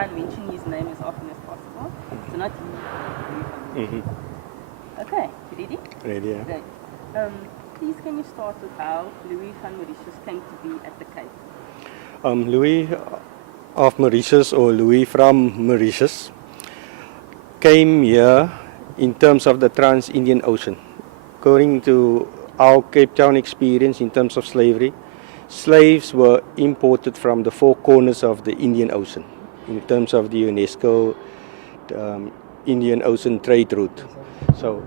try and mention his name as often as possible. So not Louis van Mauritius. Okay, ready? Ready, yeah. Great. Please can you start with how Louis van Mauritius came to be at the Cape? Louis of Mauritius, or Louis from Mauritius, came here in terms of the Trans-Indian Ocean. According to our Cape Town experience in terms of slavery, slaves were imported from the four corners of the Indian Ocean in terms of the UNESCO Indian Ocean trade route. So,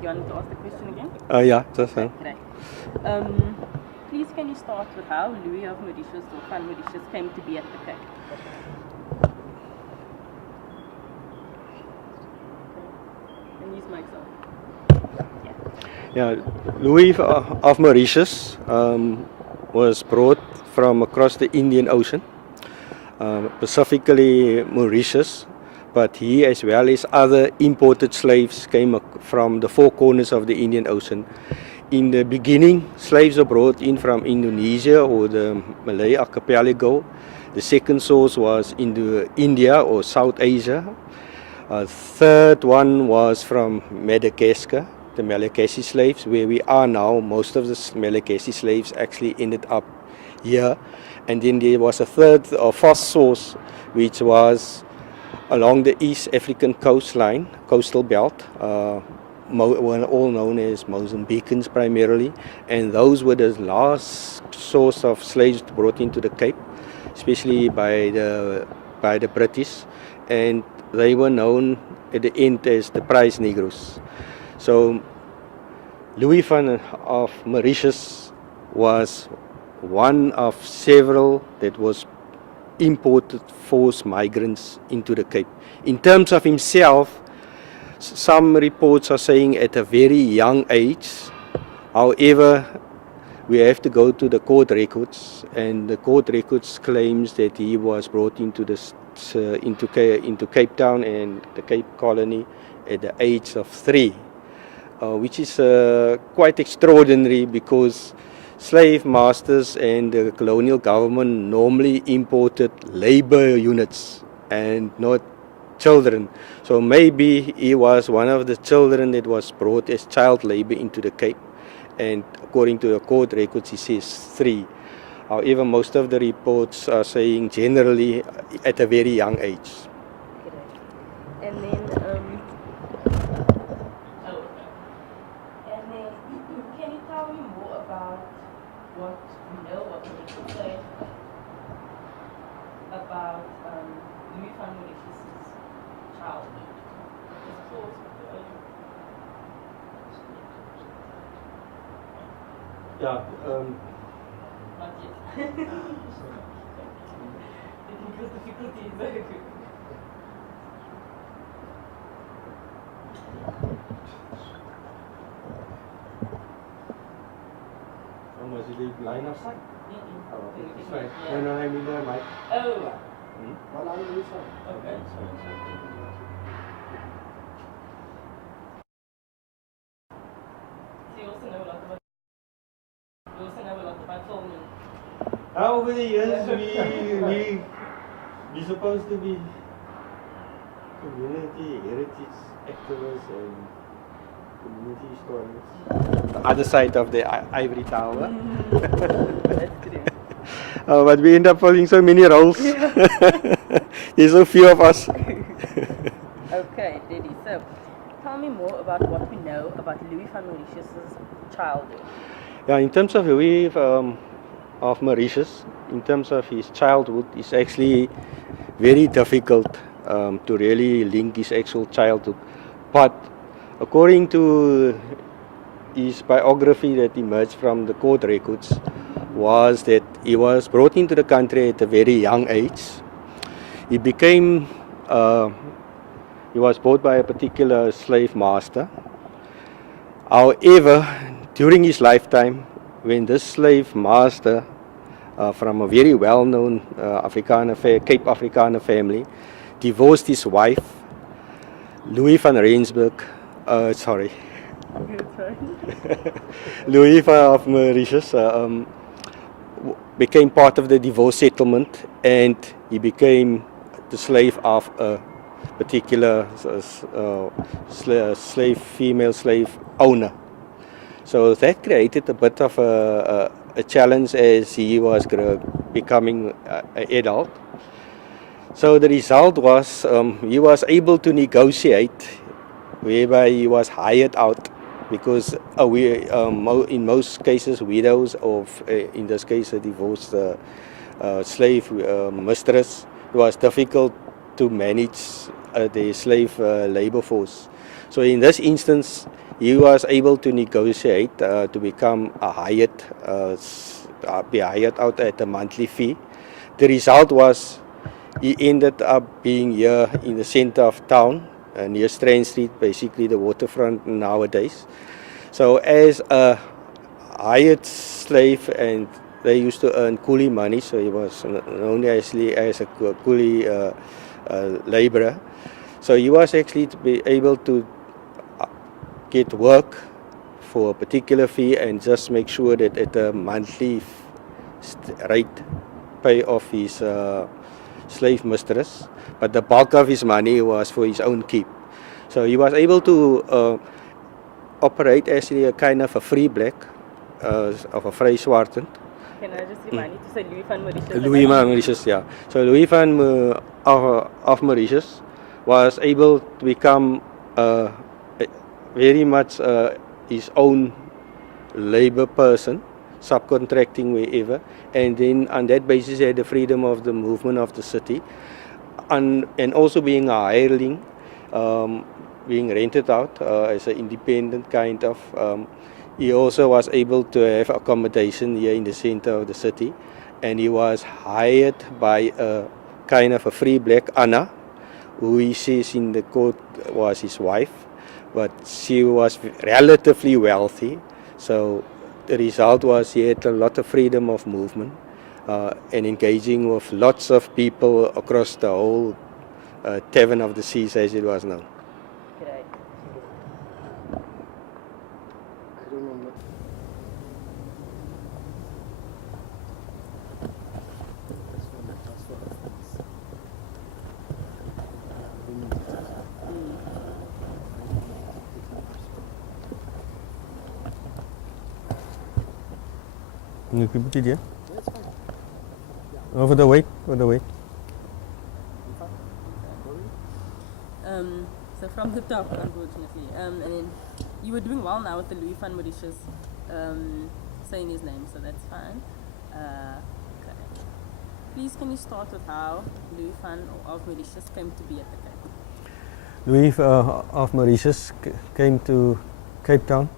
You want to ask the question again? yeah, that's fine. Great. Please can you start with how Louis of Mauritius or van Mauritius came to be at the Cape? And use mics on. Yeah, Louis of Mauritius was brought from across the Indian Ocean, specifically Mauritius, but he as well as other imported slaves came from the four corners of the Indian Ocean. In the beginning, slaves were brought in from Indonesia or the Malay archipelago. The second source was India or South Asia. Third one was from Madagascar, the Malagasy slaves, where we are now. Most of the Malagasy slaves actually ended up here. And then there was a third or fourth source, which was along the East African coastline, coastal belt, were all known as Mozambicans primarily, and those were the last source of slaves brought into the Cape, especially by the British, and they were known at the end as the prize Negroes. So Louis van of Mauritius was one of several that was imported forced migrants into the Cape. In terms of himself, some reports are saying at a very young age. However, we have to go to the court records, and the court records claims that he was brought into Cape Town and the Cape Colony at the age of 3, which is quite extraordinary because slave masters and the colonial government normally imported labor units and not children. So maybe he was one of the children that was brought as child labor into the Cape, and according to the court records he says 3. However, most of the reports are saying generally at a very young age. And then, can you tell me more about what you know, what you could say about Louis van Mauritius' childhood? Yeah. Not yet. Technical difficulties. Was it line of sight? Oh, It's fine. No, I mean the mic. Oh. Well, I will Okay. So you also know a lot about filming. Over the years, we supposed to be community heritage activists and community historians. The other side of the ivory tower. That's true. But we end up playing so many roles. There's so few of us. Okay, Daddy. So, tell me more about what we know about Louis van Mauritius' childhood. Yeah, in terms of Louis of Mauritius, in terms of his childhood, it's actually very difficult to really link his actual childhood. But according to his biography that emerged from the court records, was that he was brought into the country at a very young age. He was bought by a particular slave master. However, during his lifetime, when this slave master from a very well-known Cape Afrikaner family divorced his wife, Louis van Rensburg, Louis of Mauritius became part of the divorce settlement, and he became the slave of a particular female slave owner. So that created a bit of a challenge as he was becoming an adult. So the result was he was able to negotiate, whereby he was hired out, because in most cases widows, or in this case a divorced slave mistress, it was difficult to manage the slave labor force. So in this instance, he was able to negotiate to become be hired out at a monthly fee. The result was he ended up being here in the center of town, near Strand Street, basically the waterfront nowadays. So as a hired slave, and they used to earn coolie money, so he was known as a coolie laborer. So he was actually to be able to get work for a particular fee and just make sure that at a monthly rate pay off his slave mistress, but the bulk of his money was for his own keep. So he was able to operate as a kind of a free black, of a vrij zwartend. Can I just remind you to say Louis van Mauritius? Louis van Mauritius, yeah. So Louis van of Mauritius was able to become very much his own labor person, subcontracting wherever, and then on that basis he had the freedom of the movement of the city, and also being a hireling, being rented out as an independent kind of. He also was able to have accommodation here in the center of the city, and he was hired by a kind of a free black, Anna, who he says in the court was his wife, but she was relatively wealthy. So the result was he had a lot of freedom of movement and engaging with lots of people across the whole Tavern of the Seas, as it was known. Great. Can you repeat it, yeah? That's fine. For the weight, So from the top, unfortunately, and then you were doing well now with the Louis van Mauritius, saying his name, so that's fine. Okay. Please, can you start with how Louis van of Mauritius came to be at the Cape? Louis of Mauritius came to Cape Town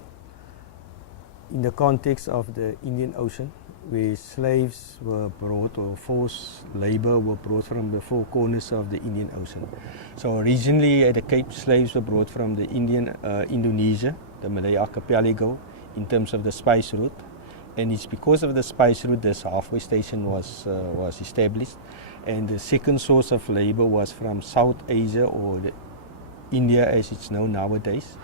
in the context of the Indian Ocean, where slaves were brought, or forced labor were brought from the four corners of the Indian Ocean. So originally at the Cape, slaves were brought from the Indonesia, the Malay archipelago, in terms of the spice route. And it's because of the spice route this halfway station was established. And the second source of labor was from South Asia, or India as it's known nowadays.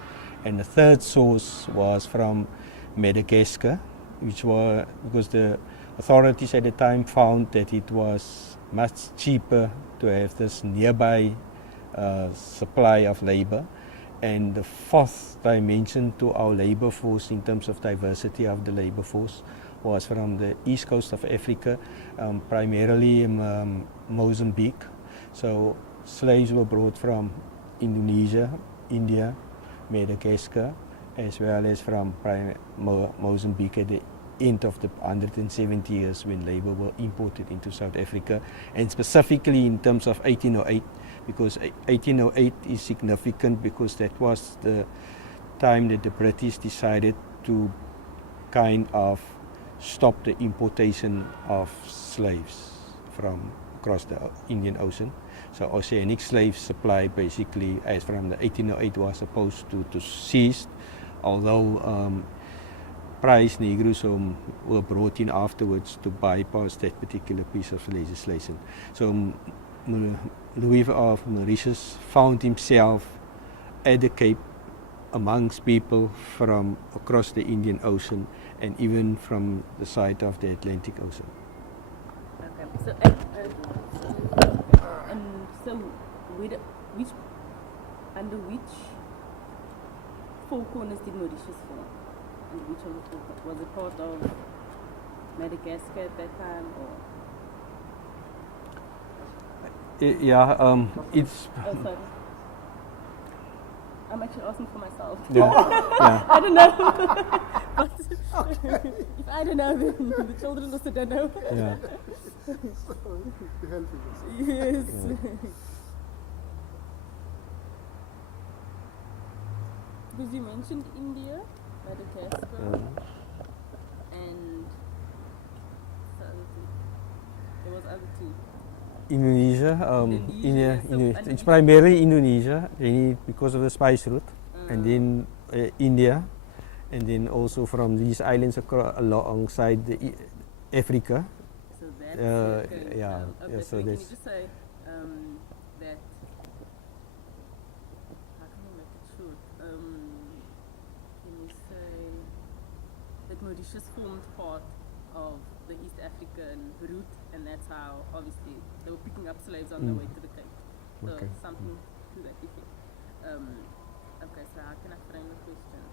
And the third source was from Madagascar, which were because the authorities at the time found that it was much cheaper to have this nearby supply of labor. And the fourth dimension to our labor force in terms of diversity of the labor force was from the east coast of Africa, primarily Mozambique. So slaves were brought from Indonesia, India, Madagascar, as well as from Mozambique at the end of the 170 years when labor were imported into South Africa, and specifically in terms of 1808, because 1808 is significant because that was the time that the British decided to kind of stop the importation of slaves from across the Indian Ocean. So oceanic slave supply basically, as from the 1808, was supposed to cease, although prize Negroes were brought in afterwards to bypass that particular piece of legislation. So Louis of Mauritius found himself at the Cape amongst people from across the Indian Ocean and even from the side of the Atlantic Ocean. So, and so, which under which four corners did Mauritius fall? And which of the four was it part of Madagascar at that time, or? Yeah, it's Oh, sorry. I'm actually asking for myself. yeah. I don't know. But if I don't know, then the children also don't know. Yeah. Yes. Because you mentioned India, Madagascar, and the other two. There was other two. Indonesia, Indonesia, so it's primarily Indonesia, because of the spice route, and then India, and then also from these islands alongside Africa. So that's yeah, okay, yeah, so so can you that's just say that? How can we make it short? Can you say that Mauritius formed part of the East African route, and that's how obviously they were picking up slaves on their way to the Cape. So Okay. something to that effect. Okay, so how can I frame the question?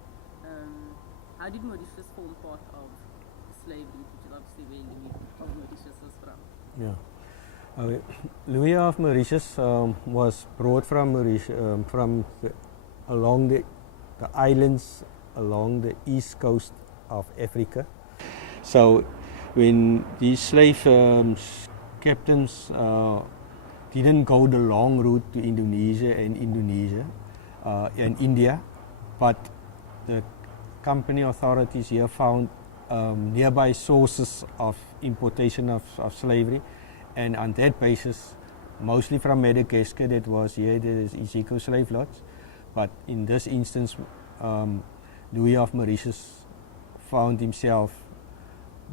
How did Mauritius form part of the slave route, which is obviously where Louis of Mauritius was from? yeah. Louis of Mauritius was brought from Mauritius along the islands along the east coast of Africa. So when these slave captains didn't go the long route to Indonesia and India, but the company authorities here found nearby sources of importation of slavery, and on that basis, mostly from Madagascar, that was here the Isiko slave lodge, but in this instance, Louis of Mauritius found himself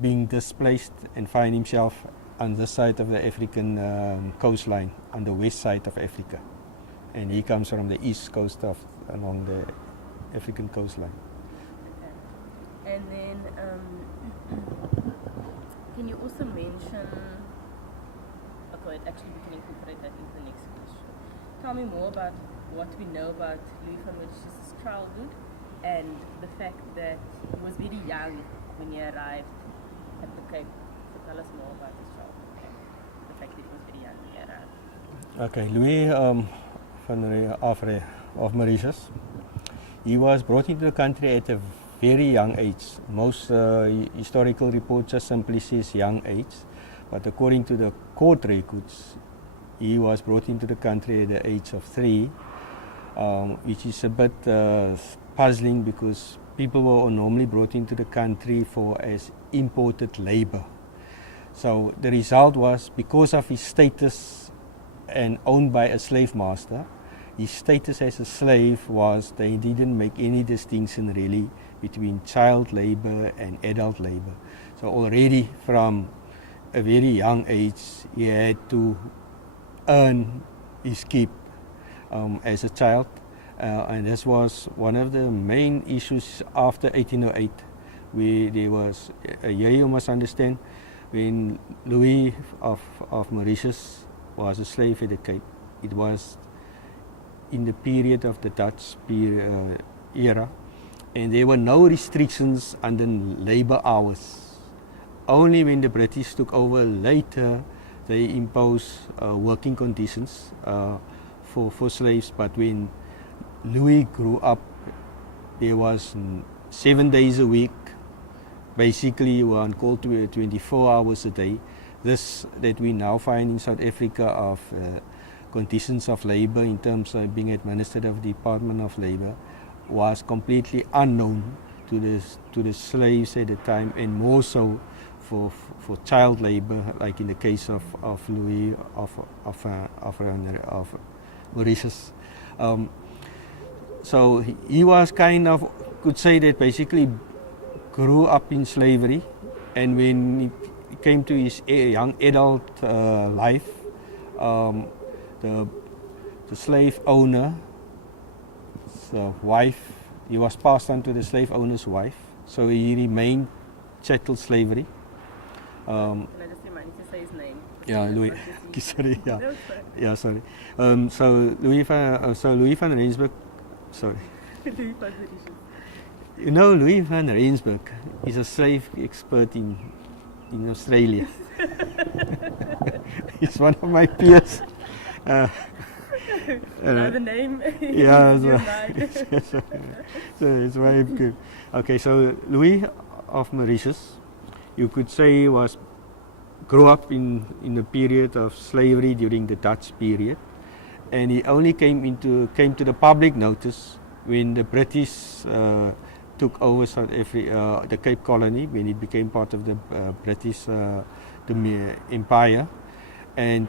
being displaced and find himself on this side of the African coastline, on the west side of Africa. And he comes from the east coast along the African coastline. Okay. And then, can you also mention, okay, actually we can incorporate that into the next question. Tell me more about what we know about Louis van Mauritius' childhood and the fact that he was very young when he arrived at the Cape. So tell us more about his childhood and the fact that he was very young when he arrived. Okay, Louis of Mauritius, he was brought into the country at a very young age. Most historical reports just simply says young age, but according to the court records, he was brought into the country at the age of 3, which is a bit puzzling because people were normally brought into the country as imported labor. So the result was, because of his status and owned by a slave master, his status as a slave was they didn't make any distinction really between child labor and adult labor. So already from a very young age, he had to earn his keep as a child. And this was one of the main issues after 1808, where there was, here you must understand, when Louis of Mauritius was a slave at the Cape, it was in the period of the Dutch era, and there were no restrictions on the labor hours. Only when the British took over later, they imposed working conditions for slaves, but when Louis grew up, there was 7 days a week. Basically, you were on call 24 hours a day. This that we now find in South Africa of conditions of labor in terms of being administered of the Department of Labor was completely unknown to the slaves at the time, and more so for child labor, like in the case of Louis of Mauritius. So he was kind of, could say that basically grew up in slavery, and when he came to his young adult life, the slave owner, the wife, he was passed on to the slave owner's wife, so he remained chattel slavery. Can I just say my trying to say his name. Yeah, Louis. Not Sorry, yeah. No, it's fine. Yeah, sorry. Louis van Rensburg, sorry. Louis van Mauritius. You know, Louis van Rensburg is a slave expert in Australia. He's one of my peers. Now the name. Yeah, in your so- mind. So it's very good. Okay, so Louis of Mauritius, you could say grew up in the period of slavery during the Dutch period, and he only came to the public notice when the British took over South Africa, the Cape Colony, when it became part of the British Empire. And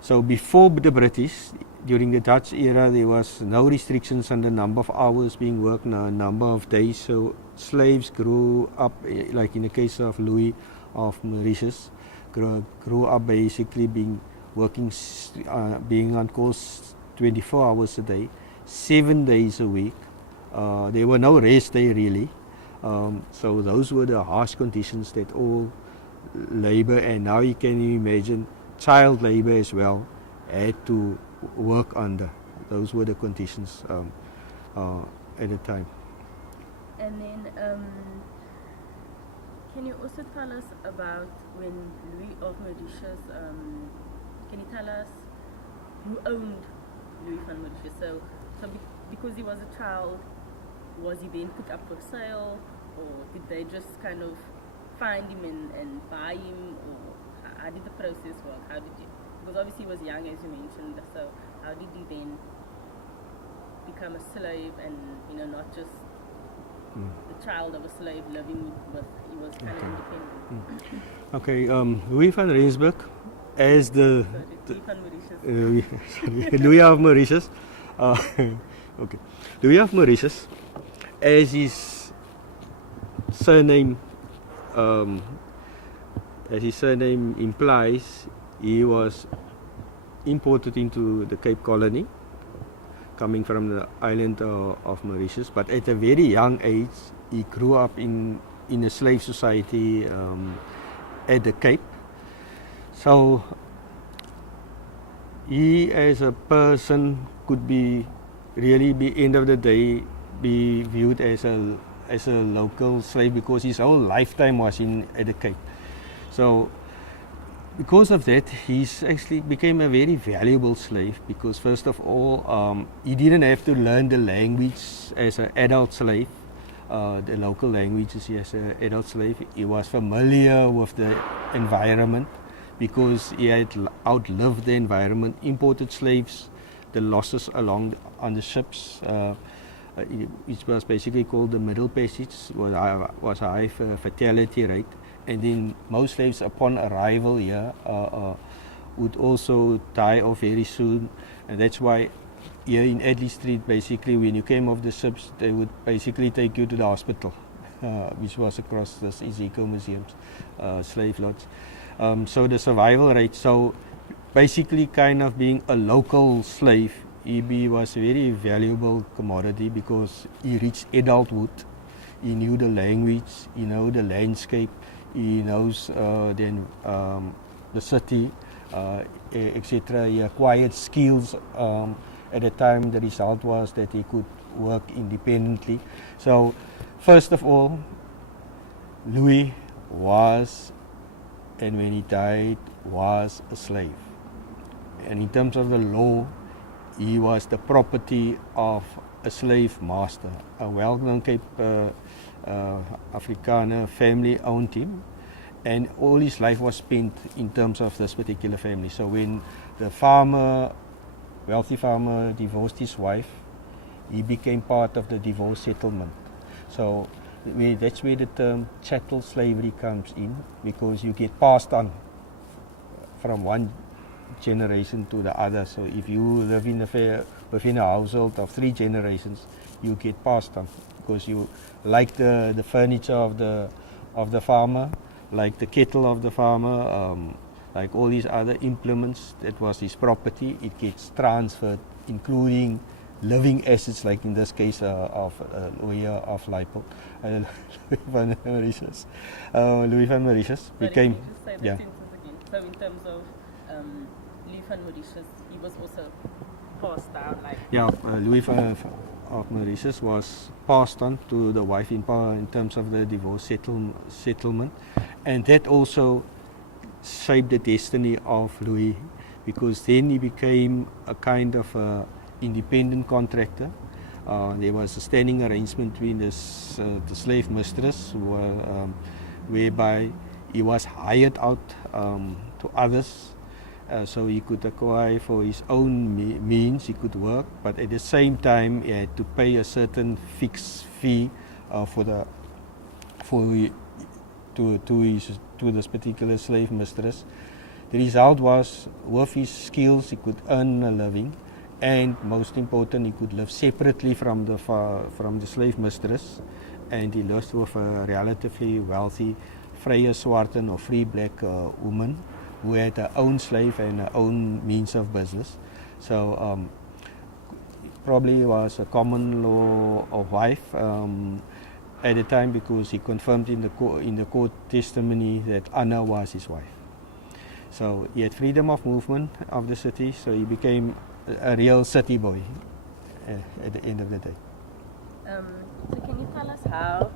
so before the British, during the Dutch era, there was no restrictions on the number of hours being worked, no number of days. So slaves grew up, like in the case of Louis of Mauritius, grew up basically being on course 24 hours a day, 7 days a week. There were no rest day really. So those were the harsh conditions that all labor, and now you can imagine child labor as well, had to work under. Those were the conditions at the time. And then, can you also tell us about when Louis of Mauritius, can you tell us who owned Louis van Mauritius? So because he was a child, was he then put up for sale, or did they just kind of find him and buy him, or how did the process work? How did you, because obviously he was young as you mentioned, so how did he then become a slave and, you know, not just the child of a slave living with, he was kind of independent. Okay, Louis van Rensburg, as the Louis van Mauritius. Louis of Mauritius, okay, Louis of Mauritius, as his surname implies, he was imported into the Cape Colony, coming from the island of Mauritius. But at a very young age, he grew up in a slave society at the Cape. So he, as a person, could be end of the day be viewed as a local slave, because his whole lifetime was at the Cape. So because of that, he's actually became a very valuable slave, because first of all, he didn't have to learn the language as an adult slave, the local languages as an adult slave. He was familiar with the environment because he had outlived the environment. Imported slaves, the losses on the ships, which was basically called the Middle Passage, was a high fatality rate. And then most slaves upon arrival here would also die off very soon. And that's why here in Adley Street, basically when you came off the ships, they would basically take you to the hospital, which was across this Ezekiel Museum's slave lodge. So the survival rate, so basically kind of being a local slave, EB was a very valuable commodity because he reached adulthood. He knew the language, he knew the landscape, he knows the city, etc. He acquired skills. At the time, the result was that he could work independently. So, first of all, Louis was, and when he died, was a slave. And in terms of the law, he was the property of a slave master. A well-known Cape Afrikaner family owned him, and all his life was spent in terms of this particular family. So when the wealthy farmer divorced his wife, he became part of the divorce settlement. So that's where the term chattel slavery comes in, because you get passed on from one generation to the other. So if you live within a household of 3 generations, you get passed on, because you like the furniture of the farmer, like the kettle of the farmer, like all these other implements that was his property. It gets transferred, including living assets, like in this case of Louis of Leipold, Louis van Mauritius. Louis van Mauritius became, Sorry, can you just say that yeah. sentence again? So in terms of Louis van Mauritius, he was also passed down like. Yeah, Louis of Mauritius was passed on to the wife in terms of the divorce settlement, and that also shaped the destiny of Louis, because then he became a kind of independent contractor. There was a standing arrangement between the slave mistress, whereby he was hired out to others, so he could acquire for his own means, he could work, but at the same time he had to pay a certain fixed fee to this particular slave mistress. The result was, with his skills, he could earn a living, and most important, he could live separately from the slave mistress, and he lived with a relatively wealthy Freya Swarten or free black woman who had her own slave and her own means of business. So probably was a common law of wife at the time, because he confirmed in the court testimony that Anna was his wife. So he had freedom of movement of the city, so he became a real city boy at the end of the day. So can you tell us how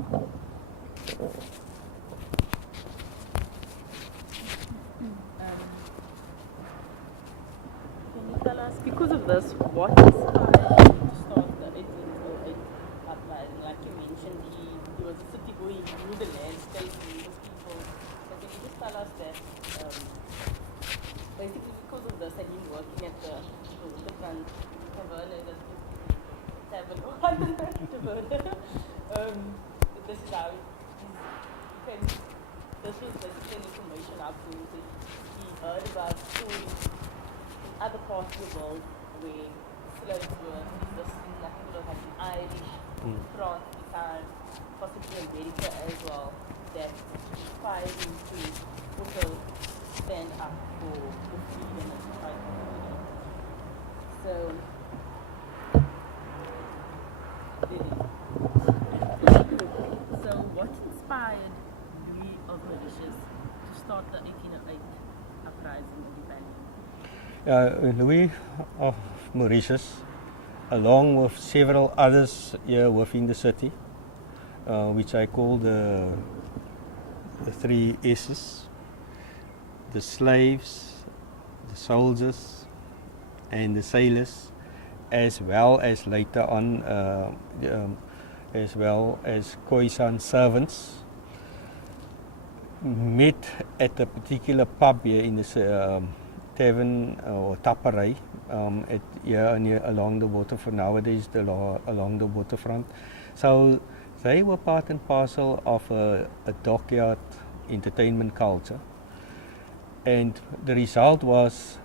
because of this, what inspired you to start the 1808 uprising? Like you mentioned, he was a city boy, he knew the landscape, he knew the people. So can you just tell us that basically because of this and him working at the Waterfront Tavern, this is how this was basically an information out to him. So he heard about stories other parts of the world where slaves were existing, I think it was like in Irish, France, Japan, possibly America as well, that inspired him to also stand up for freedom and to fight for freedom. So what inspired Louis of Mauritius to start the 1808 uprising in Japan? Louis of Mauritius, along with several others here within the city, which I call the three S's: the slaves, the soldiers, and the sailors, as well as later on, as well as Khoisan servants, met at a particular pub here in the tavern or tapperij along the waterfront, nowadays along the waterfront. So they were part and parcel of a dockyard entertainment culture, and the result was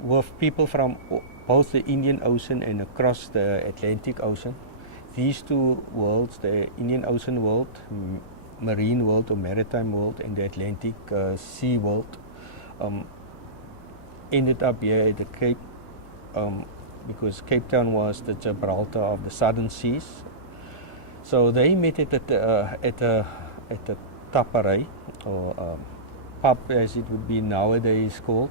with people from both the Indian Ocean and across the Atlantic Ocean. These two worlds, the Indian Ocean world, marine world or maritime world, and the Atlantic Sea world, ended up here at the Cape, because Cape Town was the Gibraltar of the southern seas. So they met at a tapperij, or pub as it would be nowadays called,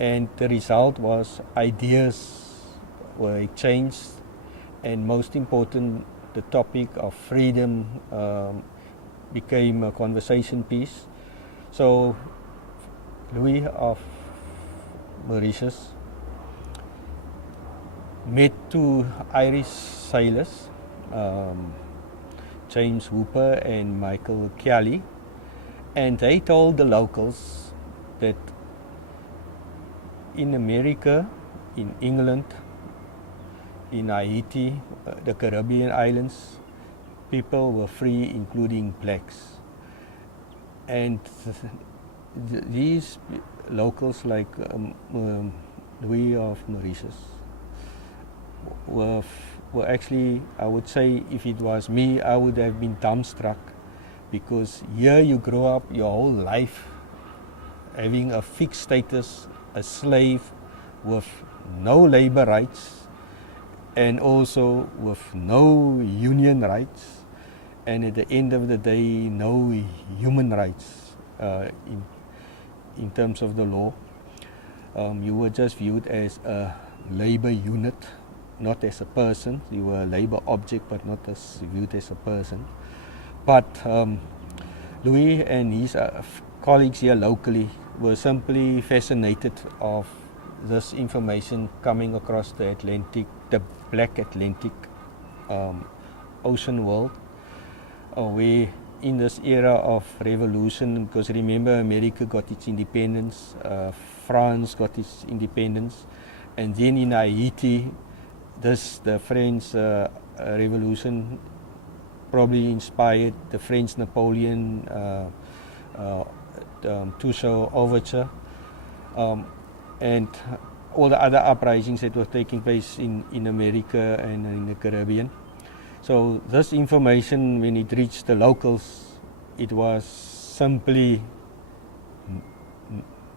and the result was ideas were exchanged, and most important, the topic of freedom became a conversation piece. So Louis of Mauritius met two Irish sailors, James Hooper and Michael Kelly, and they told the locals that in America, in England, in Haiti, the Caribbean islands, people were free, including blacks. And these locals like Louis of Mauritius were actually, I would say, if it was me, I would have been dumbstruck, because here you grow up your whole life having a fixed status, a slave with no labor rights and also with no union rights, and at the end of the day no human rights. in terms of the law. You were just viewed as a labor unit, not as a person. You were a labor object, but not as viewed as a person. But Louis and his colleagues here locally were simply fascinated of this information coming across the Atlantic, the Black Atlantic ocean world, where in this era of revolution, because remember America got its independence, France got its independence, and then in Haiti, the French revolution probably inspired the French Napoleon Tussaud overture, and all the other uprisings that were taking place in America and in the Caribbean. So this information, when it reached the locals, it was simply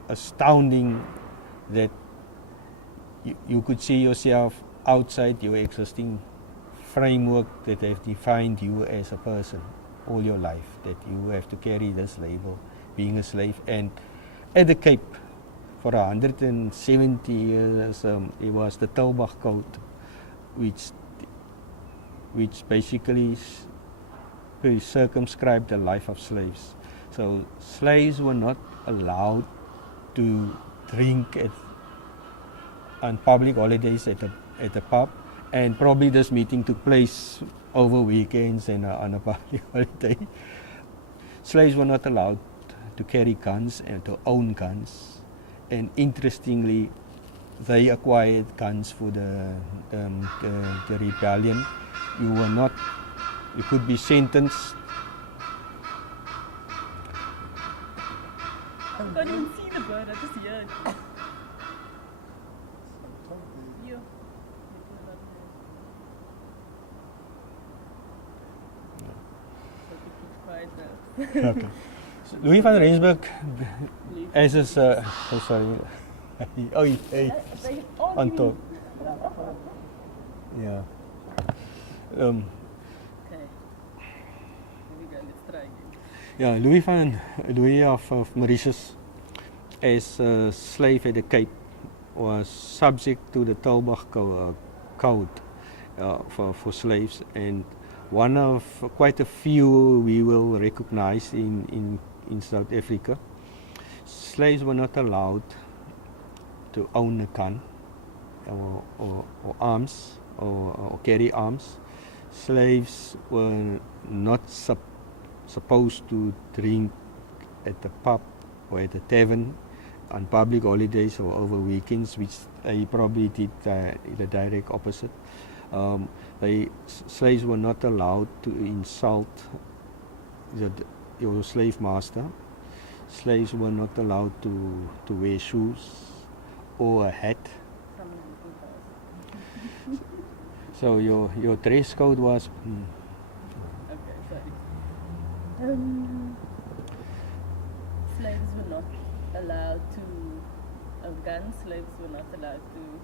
astounding that you could see yourself outside your existing framework that have defined you as a person all your life, that you have to carry this label, being a slave. And at the Cape, for 170 years, it was the Tulbagh Code, which basically circumscribed the life of slaves. So slaves were not allowed to drink on public holidays at the pub, and probably this meeting took place over weekends and on a public holiday. Slaves were not allowed to carry guns and to own guns, and interestingly, they acquired guns for the rebellion. You could be sentenced. I can't even see the bird, I just hear it. You. Okay. So Louis van Rensburg, as is, oh sorry, oh hey, on top. Yeah. Okay. Here we go, let's try again. Yeah, Louis of Mauritius, as a slave at the Cape, was subject to the Tulbagh Code for slaves, and one of quite a few we will recognize in South Africa. Slaves were not allowed to own a gun or arms or carry arms. Slaves were not supposed to drink at the pub or at the tavern on public holidays or over weekends, which they probably did the direct opposite. Slaves were not allowed to insult your slave master. Slaves were not allowed to wear shoes or a hat. So your dress code was. Okay, sorry. Slaves were not allowed to own guns. Slaves were not allowed to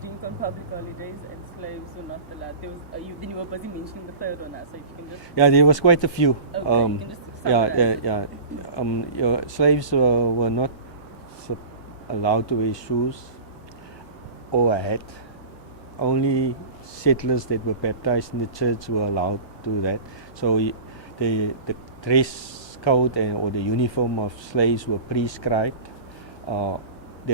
drink on public holidays, and slaves were not allowed. There was then you were busy mentioning the third one now, so if you can just. Yeah, there was quite a few. Okay, you can just summarize. Your slaves were not allowed to wear shoes or a hat. Only settlers that were baptized in the church were allowed to do that. So the dress code or the uniform of slaves were prescribed. The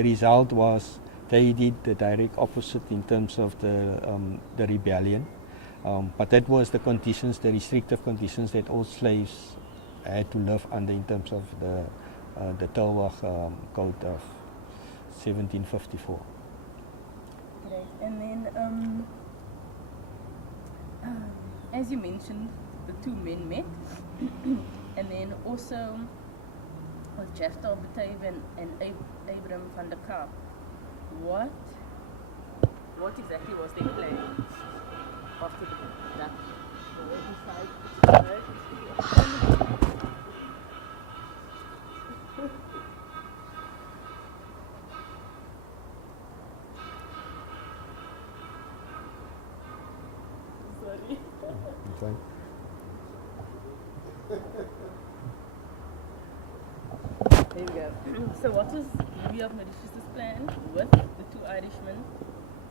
result was they did the direct opposite in terms of the rebellion. But that was the conditions, the restrictive conditions that all slaves had to live under in terms of the Tulbagh Code of 1754. Great. And then, as you mentioned, the two men met, and then also with Jeftal Bataille and Abram van der Kaap. What exactly was their plan after that? Sorry. Fine. Hey, So what was Louis of Mauritius's plan with the two Irishmen,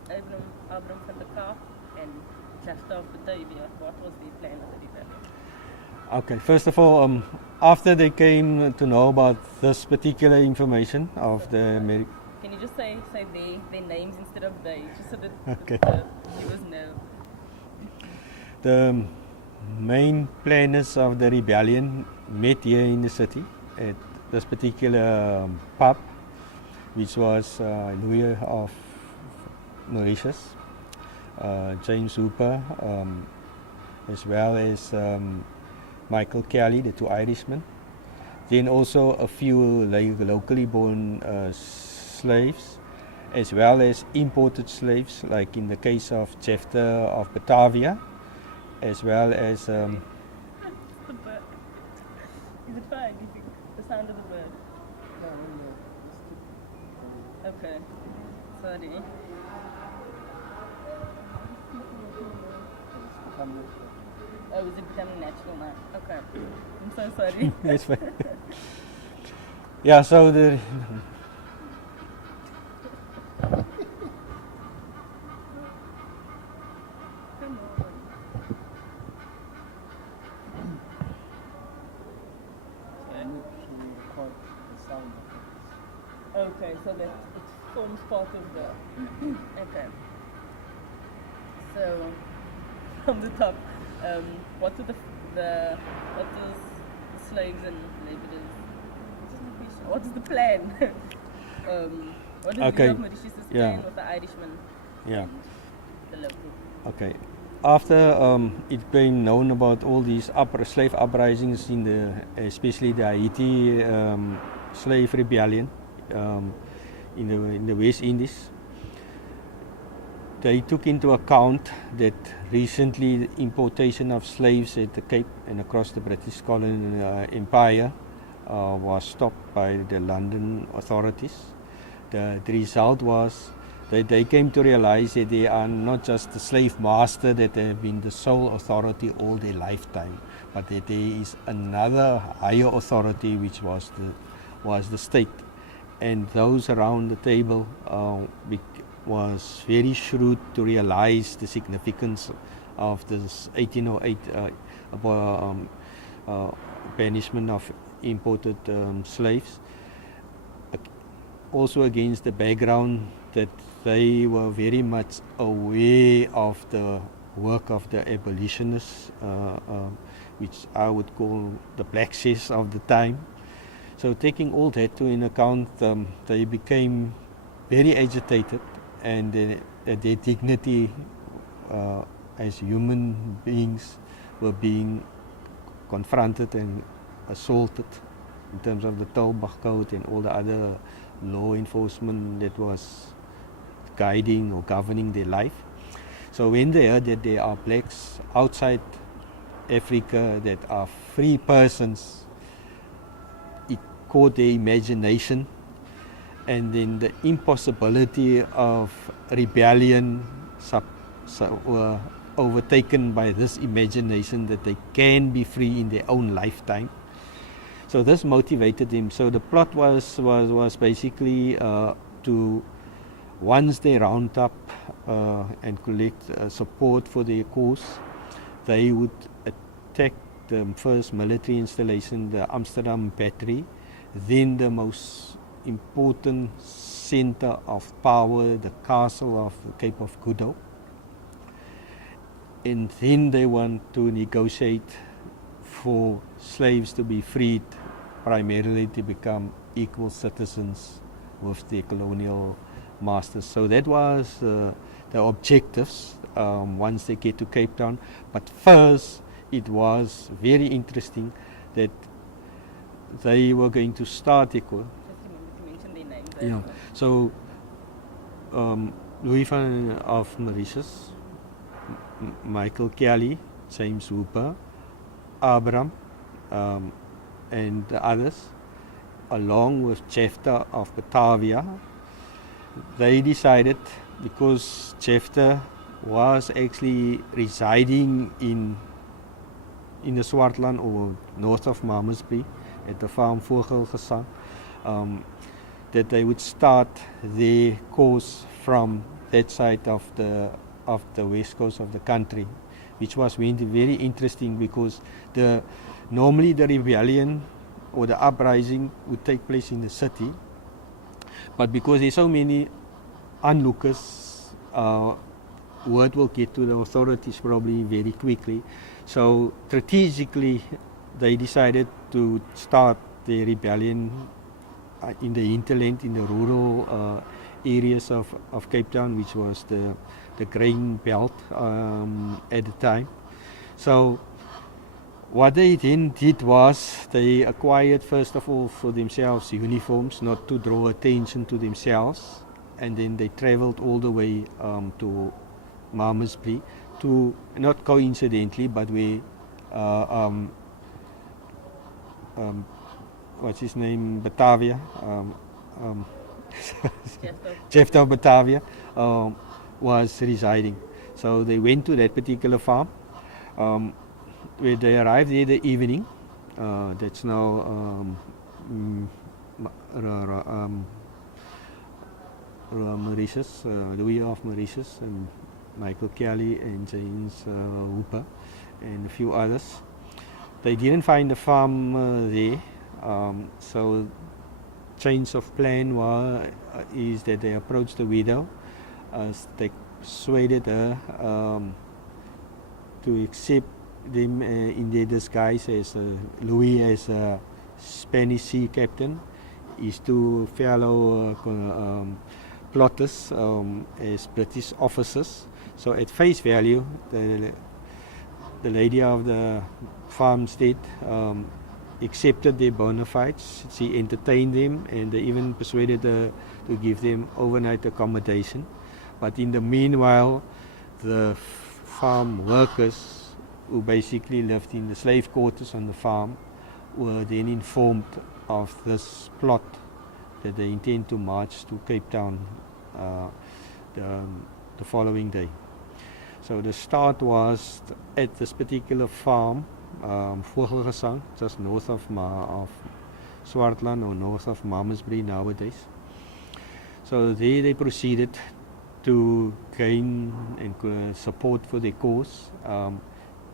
Abram van der Kaap and Jafta of Batavia? What was their plan of the rebellion? Okay, first of all, after they came to know about this particular information of the Can you just say their names instead of they, just so that Okay. the viewers know? The main planners of the rebellion met here in the city at this particular pub, which was Louis of Mauritius, James Hooper, as well as Michael Kelly, the two Irishmen. Then also a few locally born slaves, as well as imported slaves, like in the case of Jefter of Batavia, as well as The bird. Is it fine? Do you think the sound of the bird? Okay. Sorry. Oh, is it becoming natural now? Okay. I'm so sorry. That's fine. Yeah, so the Come on. Okay, so that it forms part of the. Okay. So, from the top, what do the slaves and laborers? What is the plan? What is Okay, the Mauritius's yeah. plan with the Irishman? yeah. And the local. Okay. After it became known about all these slave uprisings in especially the Haiti slave rebellion in the West Indies, they took into account that recently the importation of slaves at the Cape and across the British colonial empire was stopped by the London authorities. The result was that they came to realize that they are not just the slave master, that they have been the sole authority all their lifetime, but that there is another higher authority, which was the state. And those around the table was very shrewd to realize the significance of this 1808 banishment of imported slaves, also against the background that they were very much aware of the work of the abolitionists, which I would call the black shears of the time. So taking all that in account, they became very agitated, and their dignity as human beings were being confronted and assaulted in terms of the Tolbach Code and all the other law enforcement that was guiding or governing their life. So when they heard that there are blacks outside Africa that are free persons, it caught their imagination, and then the impossibility of rebellion were overtaken by this imagination that they can be free in their own lifetime. So this motivated them. So the plot was basically to, once they round up and collect support for their cause, they would attack the first military installation, the Amsterdam Battery, then the most important center of power, the castle of the Cape of Good Hope. And then they want to negotiate for slaves to be freed, primarily to become equal citizens with their colonial masters. So that was the objectives once they get to Cape Town. But first, it was very interesting that they were going to start Just remember to mention their names. Yeah. So Louis of Mauritius, Michael Kelly, James Hooper, Abram, and the others, along with Jefter of Batavia, they decided, because Jefter was actually residing in the Swartland or north of Malmesbury at the farm Vogelgesang, that they would start their course from that side of the west coast of the country, which was very interesting because normally the rebellion or the uprising would take place in the city, but because there's so many onlookers, word will get to the authorities probably very quickly. So strategically, they decided to start the rebellion in the hinterland, in the rural areas of Cape Town, which was the grain belt at the time. So what they then did was they acquired, first of all, for themselves uniforms, not to draw attention to themselves, and then they traveled all the way to Malmesbury, to, not coincidentally, but we what's his name, Batavia, Jephthah Batavia was residing. So they went to that particular farm, where they arrived there the evening. That's now Mauritius, Louis of Mauritius, and Michael Kelly and James Hooper and a few others. They didn't find the farm there, so change of plan is that they approached the widow. They persuaded her to accept them in their disguise as Louis as a Spanish sea captain, his two fellow plotters as British officers. So at face value, the lady of the farmstead accepted their bona fides. She entertained them, and they even persuaded her to give them overnight accommodation. But in the meanwhile, the farm workers, who basically lived in the slave quarters on the farm, were then informed of this plot that they intend to march to Cape Town the following day. So the start was at this particular farm, Vogelgesang, just north of Swartland, or north of Malmesbury nowadays. So there they proceeded to gain and support for their cause.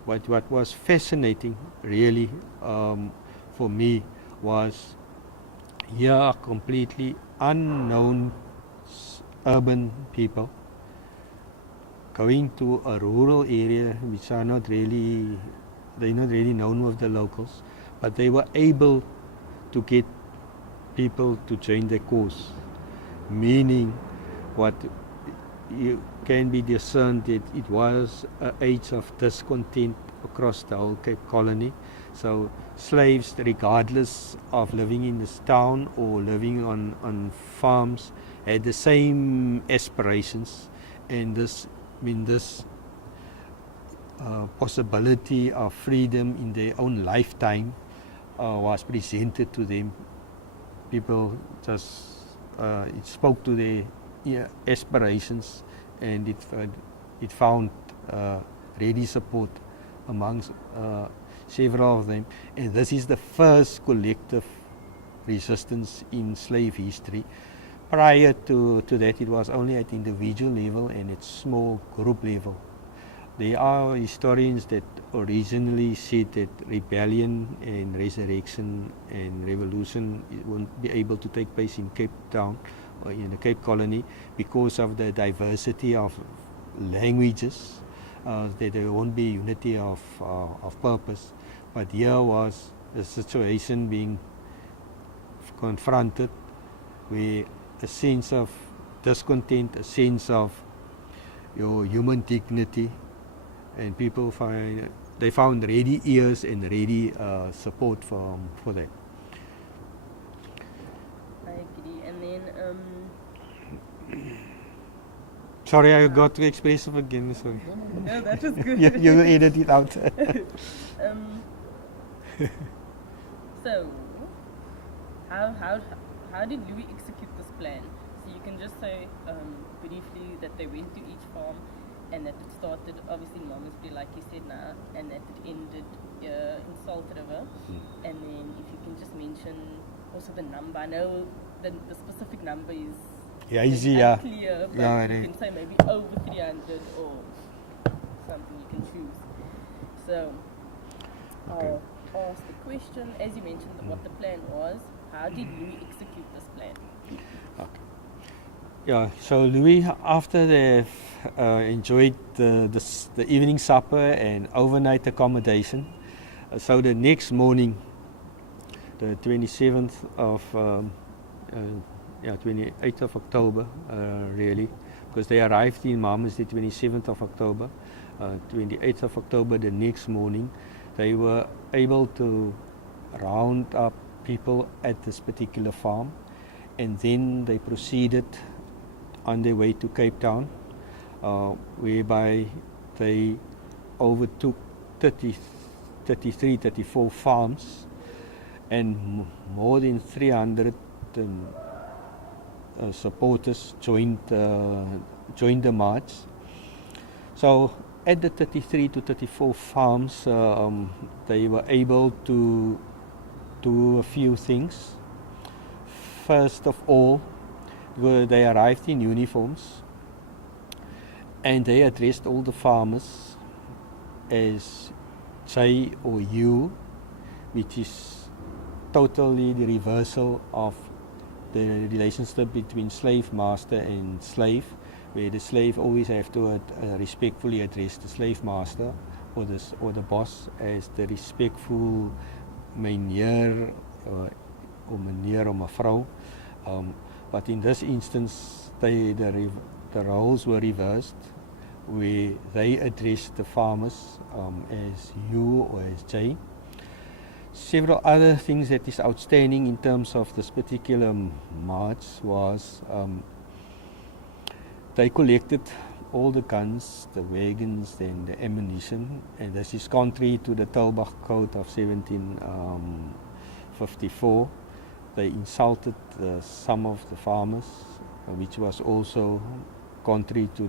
What was fascinating really for me was here are completely unknown urban people going to a rural area which are not really, they're not really known with the locals, but they were able to get people to join their cause, meaning what you can be discerned that it was an age of discontent across the whole Cape Colony. So slaves, regardless of living in this town or living on farms, had the same aspirations, and this possibility of freedom in their own lifetime was presented to them. People just it spoke to their aspirations, and it found ready support amongst several of them. And this is the first collective resistance in slave history. Prior to that, it was only at individual level and at small group level. There are historians that originally said that rebellion and resurrection and revolution won't be able to take place in Cape Town or in the Cape Colony because of the diversity of languages, that there won't be unity of purpose. But here was the situation being confronted where a sense of discontent, a sense of your human dignity, and people found ready ears and ready support for that. I agree. And then Sorry, I got too expressive again. Sorry. no, that was good. you will edit it out. So, how did Louis execute this plan? So you can just say briefly that they went to each farm, and that it started obviously in Malmesbury, like you said now, and that it ended in Salt River. And then if you can just mention mention also the number? I know the specific number is easy, yeah. unclear, but Yeah, you right. can say maybe over 300 or something you can choose. So I'll ask the question. As you mentioned, what the plan was, how did Louis execute this plan? Yeah, so Louis, after they've enjoyed the evening supper and overnight accommodation, so the next morning, the 27th of, 28th of October, really, because they arrived in Mamas the 27th of October, 28th of October, the next morning, they were able to round up people at this particular farm, and then they proceeded on their way to Cape Town, whereby they overtook 34 farms, and more than 300 supporters joined the march. So at the 33 to 34 farms, they were able to do a few things. First of all, they arrived in uniforms, and they addressed all the farmers as J or you, which is totally the reversal of the relationship between slave master and slave, where the slave always have to respectfully address the slave master or the boss as the respectful meneer or meneer or mevrou. But in this instance, the roles were reversed, where they addressed the farmers as you or as J. Several other things that is outstanding in terms of this particular march was they collected all the guns, the wagons and the ammunition, and this is contrary to the Tulbagh Code of 1754. They insulted some of the farmers, which was also contrary to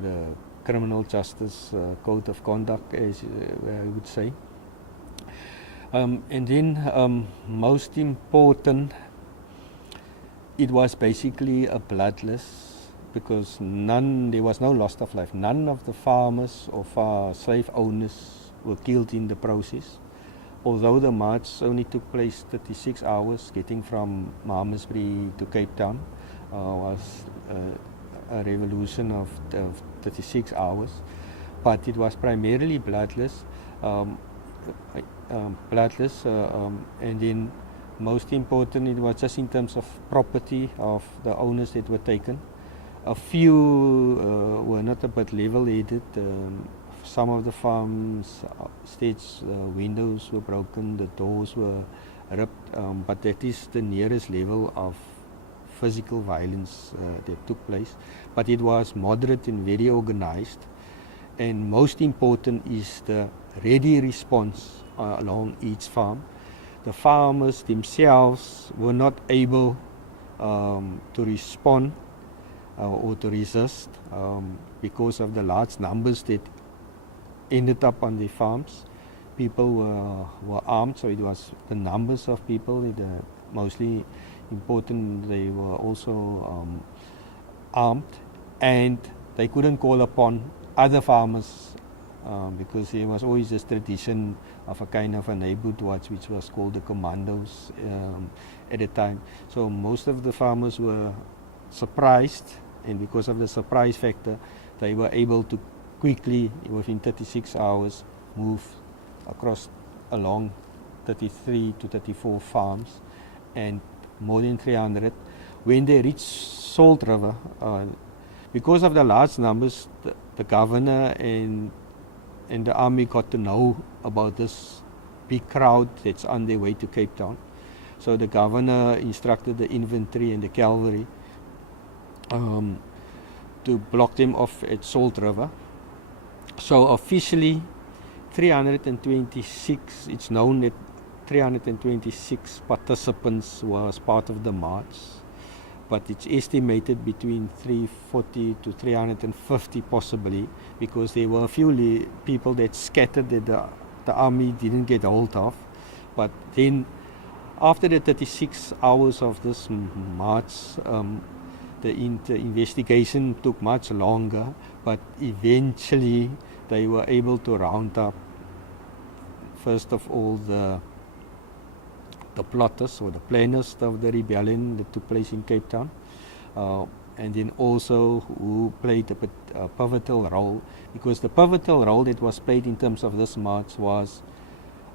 the criminal justice code of conduct, as I would say. And then, most important, it was basically a bloodless, because there was no loss of life. None of the farmers or slave owners were killed in the process. Although the march only took place 36 hours, getting from Malmesbury to Cape Town was a revolution of 36 hours, but it was primarily bloodless. And then most important, it was just in terms of property of the owners that were taken. A few were not a bit level-headed. Some of the farms, stage windows were broken, the doors were ripped, but that is the nearest level of physical violence that took place. But it was moderate and very organized, and most important is the ready response along each farm. The farmers themselves were not able to respond or to resist because of the large numbers that ended up on the farms. People were armed, so it was the numbers of people, mostly important. They were also armed, and they couldn't call upon other farmers because there was always this tradition of a kind of a neighborhood watch, which was called the commandos at the time. So most of the farmers were surprised, and because of the surprise factor, they were able to quickly, within 36 hours, move along 33 to 34 farms, and more than 300. When they reached Salt River, because of the large numbers, the governor and the army got to know about this big crowd that's on their way to Cape Town. So the governor instructed the infantry and the cavalry to block them off at Salt River. So officially 326, it's known that 326 participants was part of the march, but it's estimated between 340 to 350 possibly, because there were a few people that scattered that the army didn't get hold of. But then after the 36 hours of this march, the investigation took much longer, but eventually they were able to round up, first of all, the plotters or the planners of the rebellion that took place in Cape Town, and then also who played a pivotal role, because the pivotal role that was played in terms of this march was,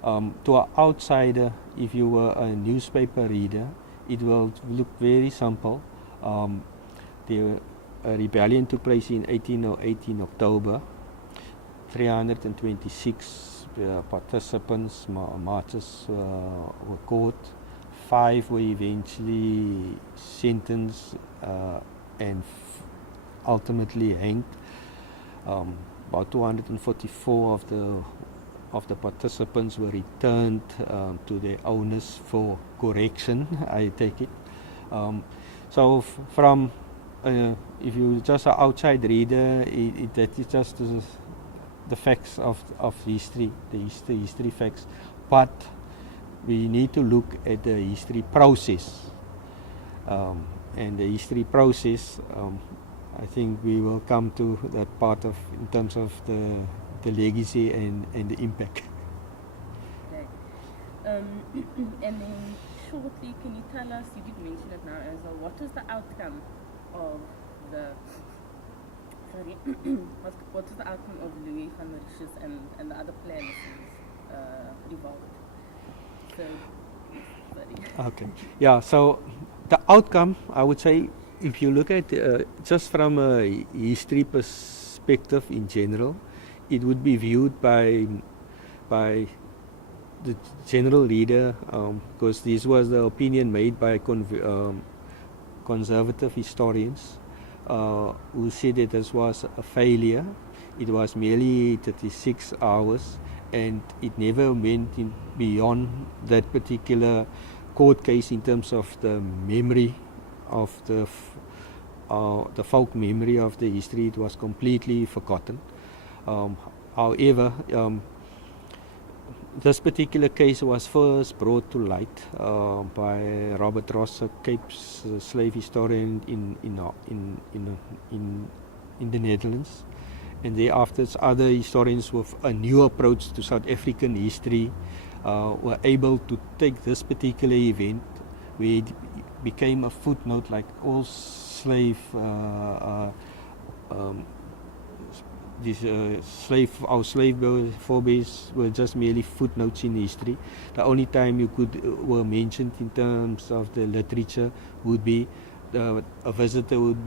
to an outsider, if you were a newspaper reader, it will look very simple. The rebellion took place in 1808 in October. 326 participants, marchers were caught. 5 were eventually sentenced and ultimately hanged. About 244 of the participants were returned to their owners for correction, I take it. So from if you just an outside reader, that is just the facts of history, the history facts. But we need to look at the history process, and the history process. I think we will come to that part of in terms of the legacy and the impact. Okay. And then shortly, can you tell us? You did mention it now as well. What was the outcome of the? Sorry, what was the outcome of Louis van Mauritius and the other planners revolt? So, sorry. Okay. Yeah. So the outcome, I would say, if you look at just from a history perspective in general, it would be viewed by the general reader, because this was the opinion made by conservative historians, who said that this was a failure. It was merely 36 hours, and it never went beyond that particular court case in terms of the memory of the folk memory of the history. It was completely forgotten. However, this particular case was first brought to light by Robert Ross, a Cape slave historian in the Netherlands, and thereafter other historians with a new approach to South African history were able to take this particular event, where it became a footnote, like all slave our slave forebears were just merely footnotes in history. The only time you were mentioned in terms of the literature would be a visitor would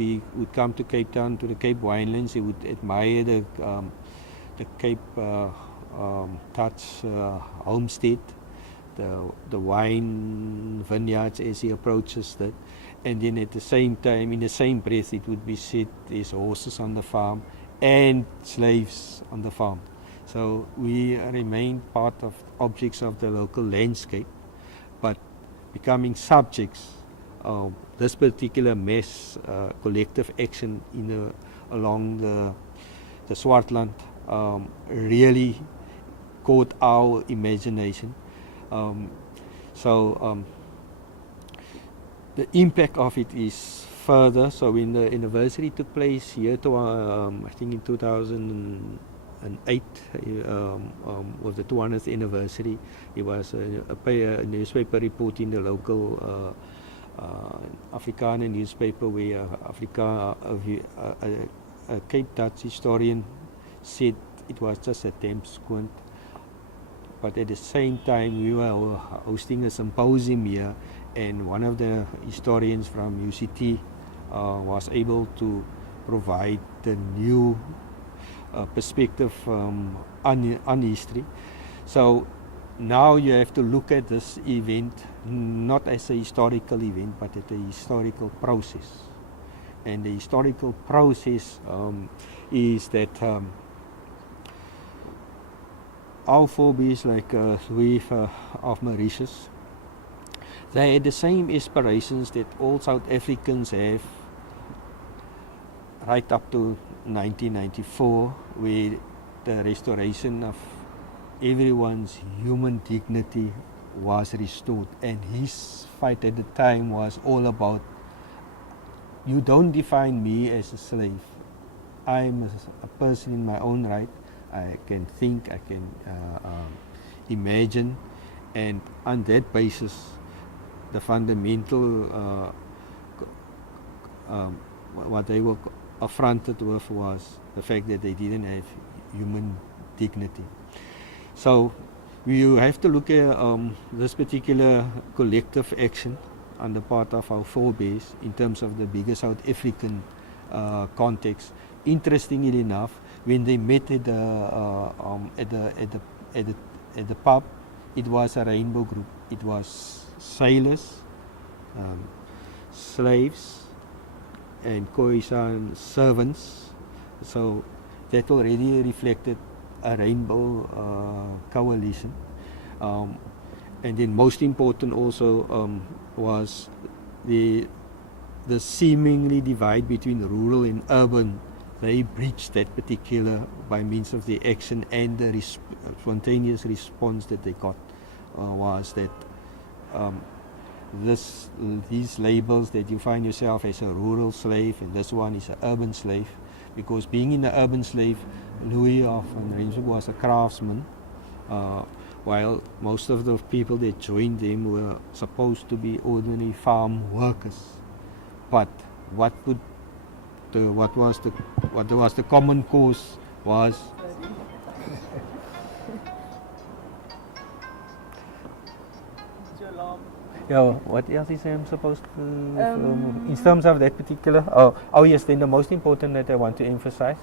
come to Cape Town, to the Cape Winelands. He would admire the Cape Touch homestead, the wine vineyards as he approaches that, and then at the same time, in the same breath, it would be said there's horses on the farm and slaves on the farm. So we remain part of objects of the local landscape, but becoming subjects of this particular mass collective action along the Swartland really caught our imagination. The impact of it is further. So when the anniversary took place here, I think in 2008, was the 200th anniversary. It was a newspaper report in the local Afrikaner newspaper, where a Cape Dutch historian said it was just a damp squint. But at the same time, we were hosting a symposium here, and one of the historians from UCT was able to provide the new perspective on history. So now you have to look at this event not as a historical event, but as a historical process. And the historical process is that our forebears, like Louis of Mauritius, they had the same aspirations that all South Africans have right up to 1994, where the restoration of everyone's human dignity was restored. And his fight at the time was all about, you don't define me as a slave. I'm a person in my own right. I can think, I can imagine, and on that basis, the fundamental what they were affronted with was the fact that they didn't have human dignity. So you have to look at this particular collective action on the part of our forebears in terms of the bigger South African context. Interestingly enough, when they met at the pub, it was a rainbow group. It was sailors, slaves, and Khoisan servants. So that already reflected a rainbow coalition. And then most important also was the seemingly divide between rural and urban. They breached that particular by means of the action, and the spontaneous response that they got was that these labels that you find yourself as a rural slave and this one is an urban slave, because being in the urban slave, Louis of Rensburg was a craftsman, while most of the people that joined them were supposed to be ordinary farm workers. But what was the common cause was yeah, what else is I'm supposed to in terms of that particular oh yes, then the most important that I want to emphasize.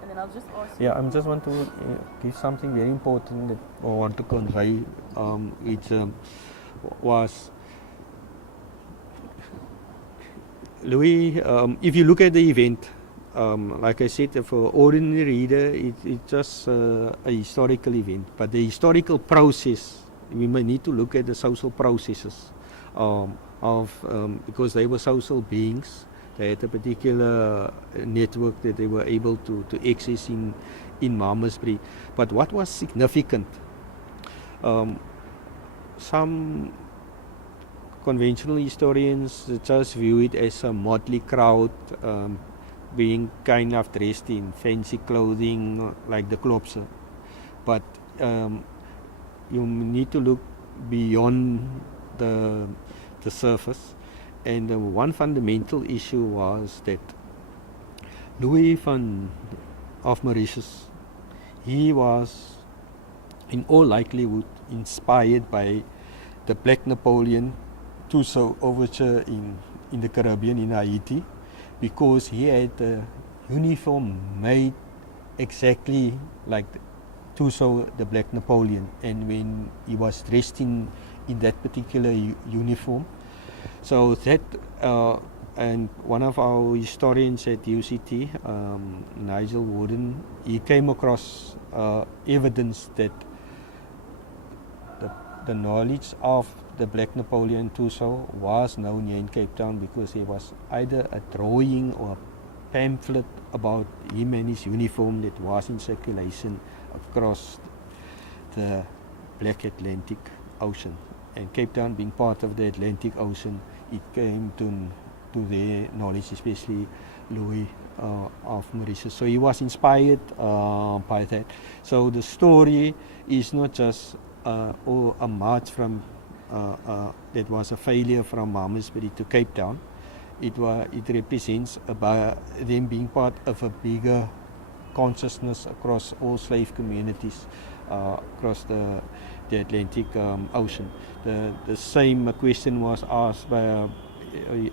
And then I'll just ask Yeah, I just want to give something very important that I want to convey. It was Louis, if you look at the event, like I said, for ordinary reader, it's just a historical event. But the historical process, we may need to look at the social processes because they were social beings. They had a particular network that they were able to access in Malmesbury. But what was significant, some conventional historians just view it as a motley crowd, being kind of dressed in fancy clothing like the Klopse. But you need to look beyond the surface. And one fundamental issue was that Louis of Mauritius, he was in all likelihood inspired by the Black Napoleon Touzeau overture in the Caribbean, in Haiti, because he had a uniform made exactly like Touzeau, the Black Napoleon, and when he was dressed in that particular uniform. So that, and one of our historians at UCT, Nigel Warden, he came across evidence that the knowledge of the Black Napoleon Touzeau was known here in Cape Town, because there was either a drawing or a pamphlet about him and his uniform that was in circulation across the Black Atlantic Ocean. And Cape Town being part of the Atlantic Ocean, it came to their knowledge, especially Louis of Mauritius. So he was inspired by that. So the story is not just a march from that was a failure from Malmesbury to Cape Town. It represents about them being part of a bigger consciousness across all slave communities across the Atlantic Ocean. The same question was asked by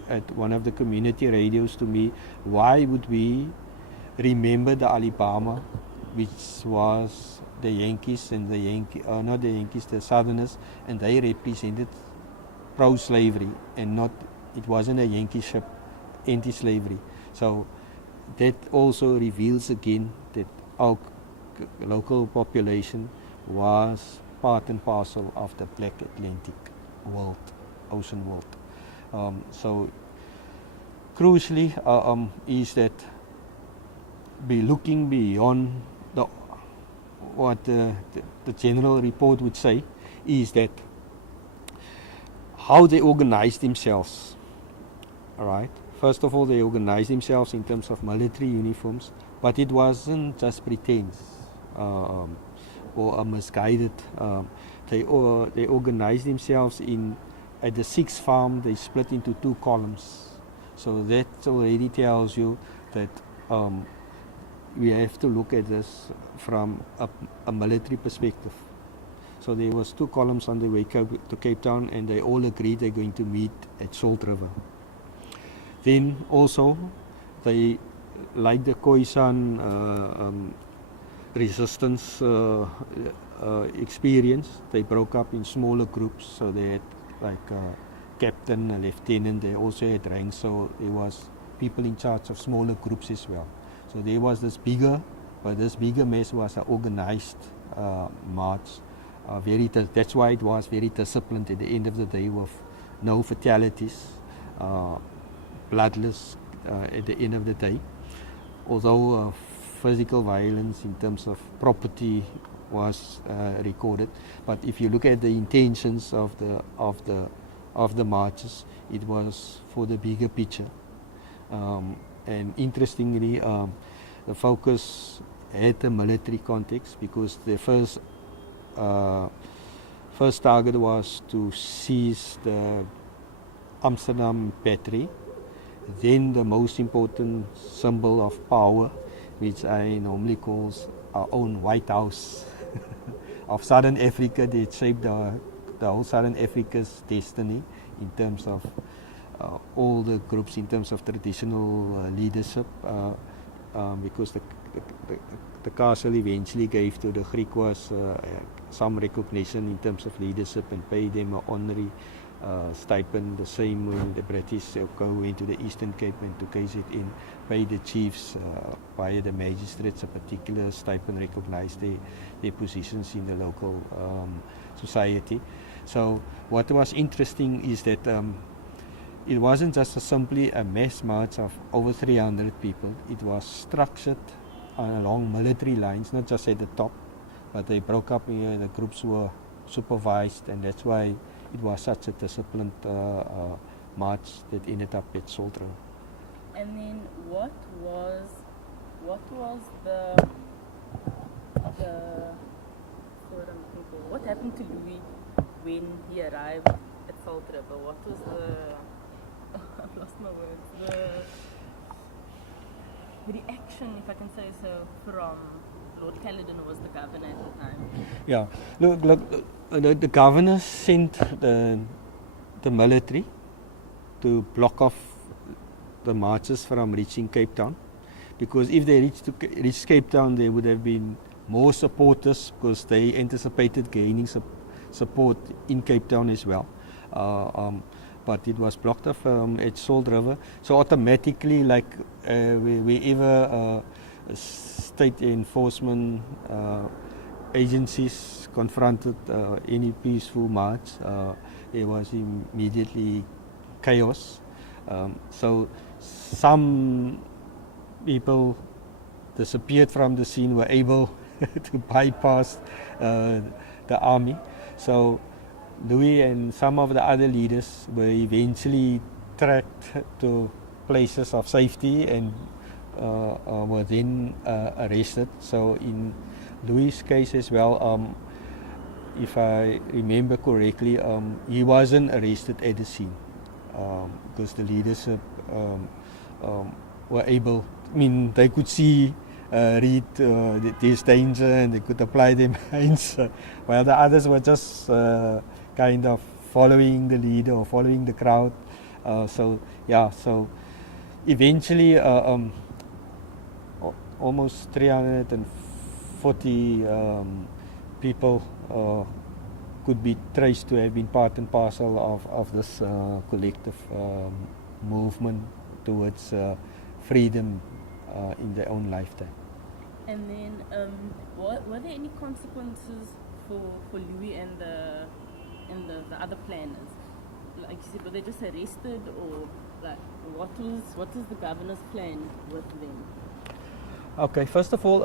at one of the community radios to me: why would we remember the Alabama, which was the Yankees and not the Yankees, the Southerners, and they represented pro-slavery, and not, it wasn't a Yankee ship, anti-slavery. So that also reveals again that our local population was part and parcel of the Black Atlantic world, ocean world. So crucially is that be looking beyond what the general report would say is that how they organized themselves. All right. First of all, they organized themselves in terms of military uniforms, but it wasn't just pretense or a misguided. They organized themselves at the 6th farm. They split into 2 columns. So that already tells you that we have to look at this from a military perspective. So there was 2 columns on the way to Cape Town, and they all agreed they're going to meet at Salt River. Then also, they, like the Khoisan resistance experience, they broke up in smaller groups. So they had like a captain, a lieutenant. They also had ranks. So there was people in charge of smaller groups as well. So there was this bigger, but this bigger mess was an organized march. That's why it was very disciplined at the end of the day, with no fatalities, bloodless at the end of the day. Although physical violence in terms of property was recorded, but if you look at the intentions of the marches, it was for the bigger picture. And interestingly, the focus had a military context, because the first target was to seize the Amsterdam Battery, then the most important symbol of power, which I normally call our own White House of Southern Africa, that shaped the whole Southern Africa's destiny in terms of all the groups, in terms of traditional leadership, because the castle eventually gave to the Griquas some recognition in terms of leadership and paid them an honorary stipend. The same when the British went to the Eastern Cape and to KZN, paid the chiefs via the magistrates a particular stipend, recognized their positions in the local society. So what was interesting is that it wasn't just simply a mass march of over 300 people. It was structured along military lines, not just at the top, but they broke up. The groups were supervised, and that's why it was such a disciplined march that ended up at Salt River. And then what was the what I'm looking for? What happened to Louis when he arrived at Salt River? What was I've lost my words. The reaction, if I can say so, from Lord Caledon, who was the governor at the time. Yeah, look, the governor sent the military to block off the marches from reaching Cape Town, because if they reached Cape Town, there would have been more supporters, because they anticipated gaining support in Cape Town as well. But it was blocked off at Salt River. So automatically, like wherever state enforcement agencies confronted any peaceful march, there was immediately chaos. So some people disappeared from the scene, were able to bypass the army. So Louis and some of the other leaders were eventually tracked to places of safety and were then arrested. So in Louis' case as well, if I remember correctly, he wasn't arrested at the scene, because the leadership were able, they could see, read there's danger, and they could apply their minds, while the others were just kind of following the leader or following the crowd. So eventually almost 340 people could be traced to have been part and parcel of this collective movement towards freedom in their own lifetime. And then, were there any consequences for Louis and the other planners? Like you said, were they just arrested, or like what was the governor's plan with them? Okay, first of all,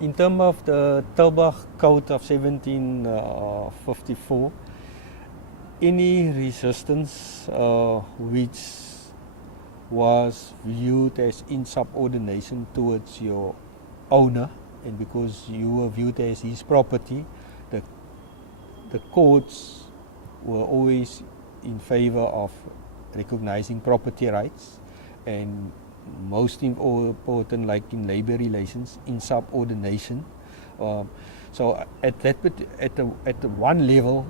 in terms of the Tilburg Code of 1754, any resistance which was viewed as insubordination towards your owner, and because you were viewed as his property, the courts were always in favor of recognizing property rights, and most important, like in labor relations, insubordination. So at the one level,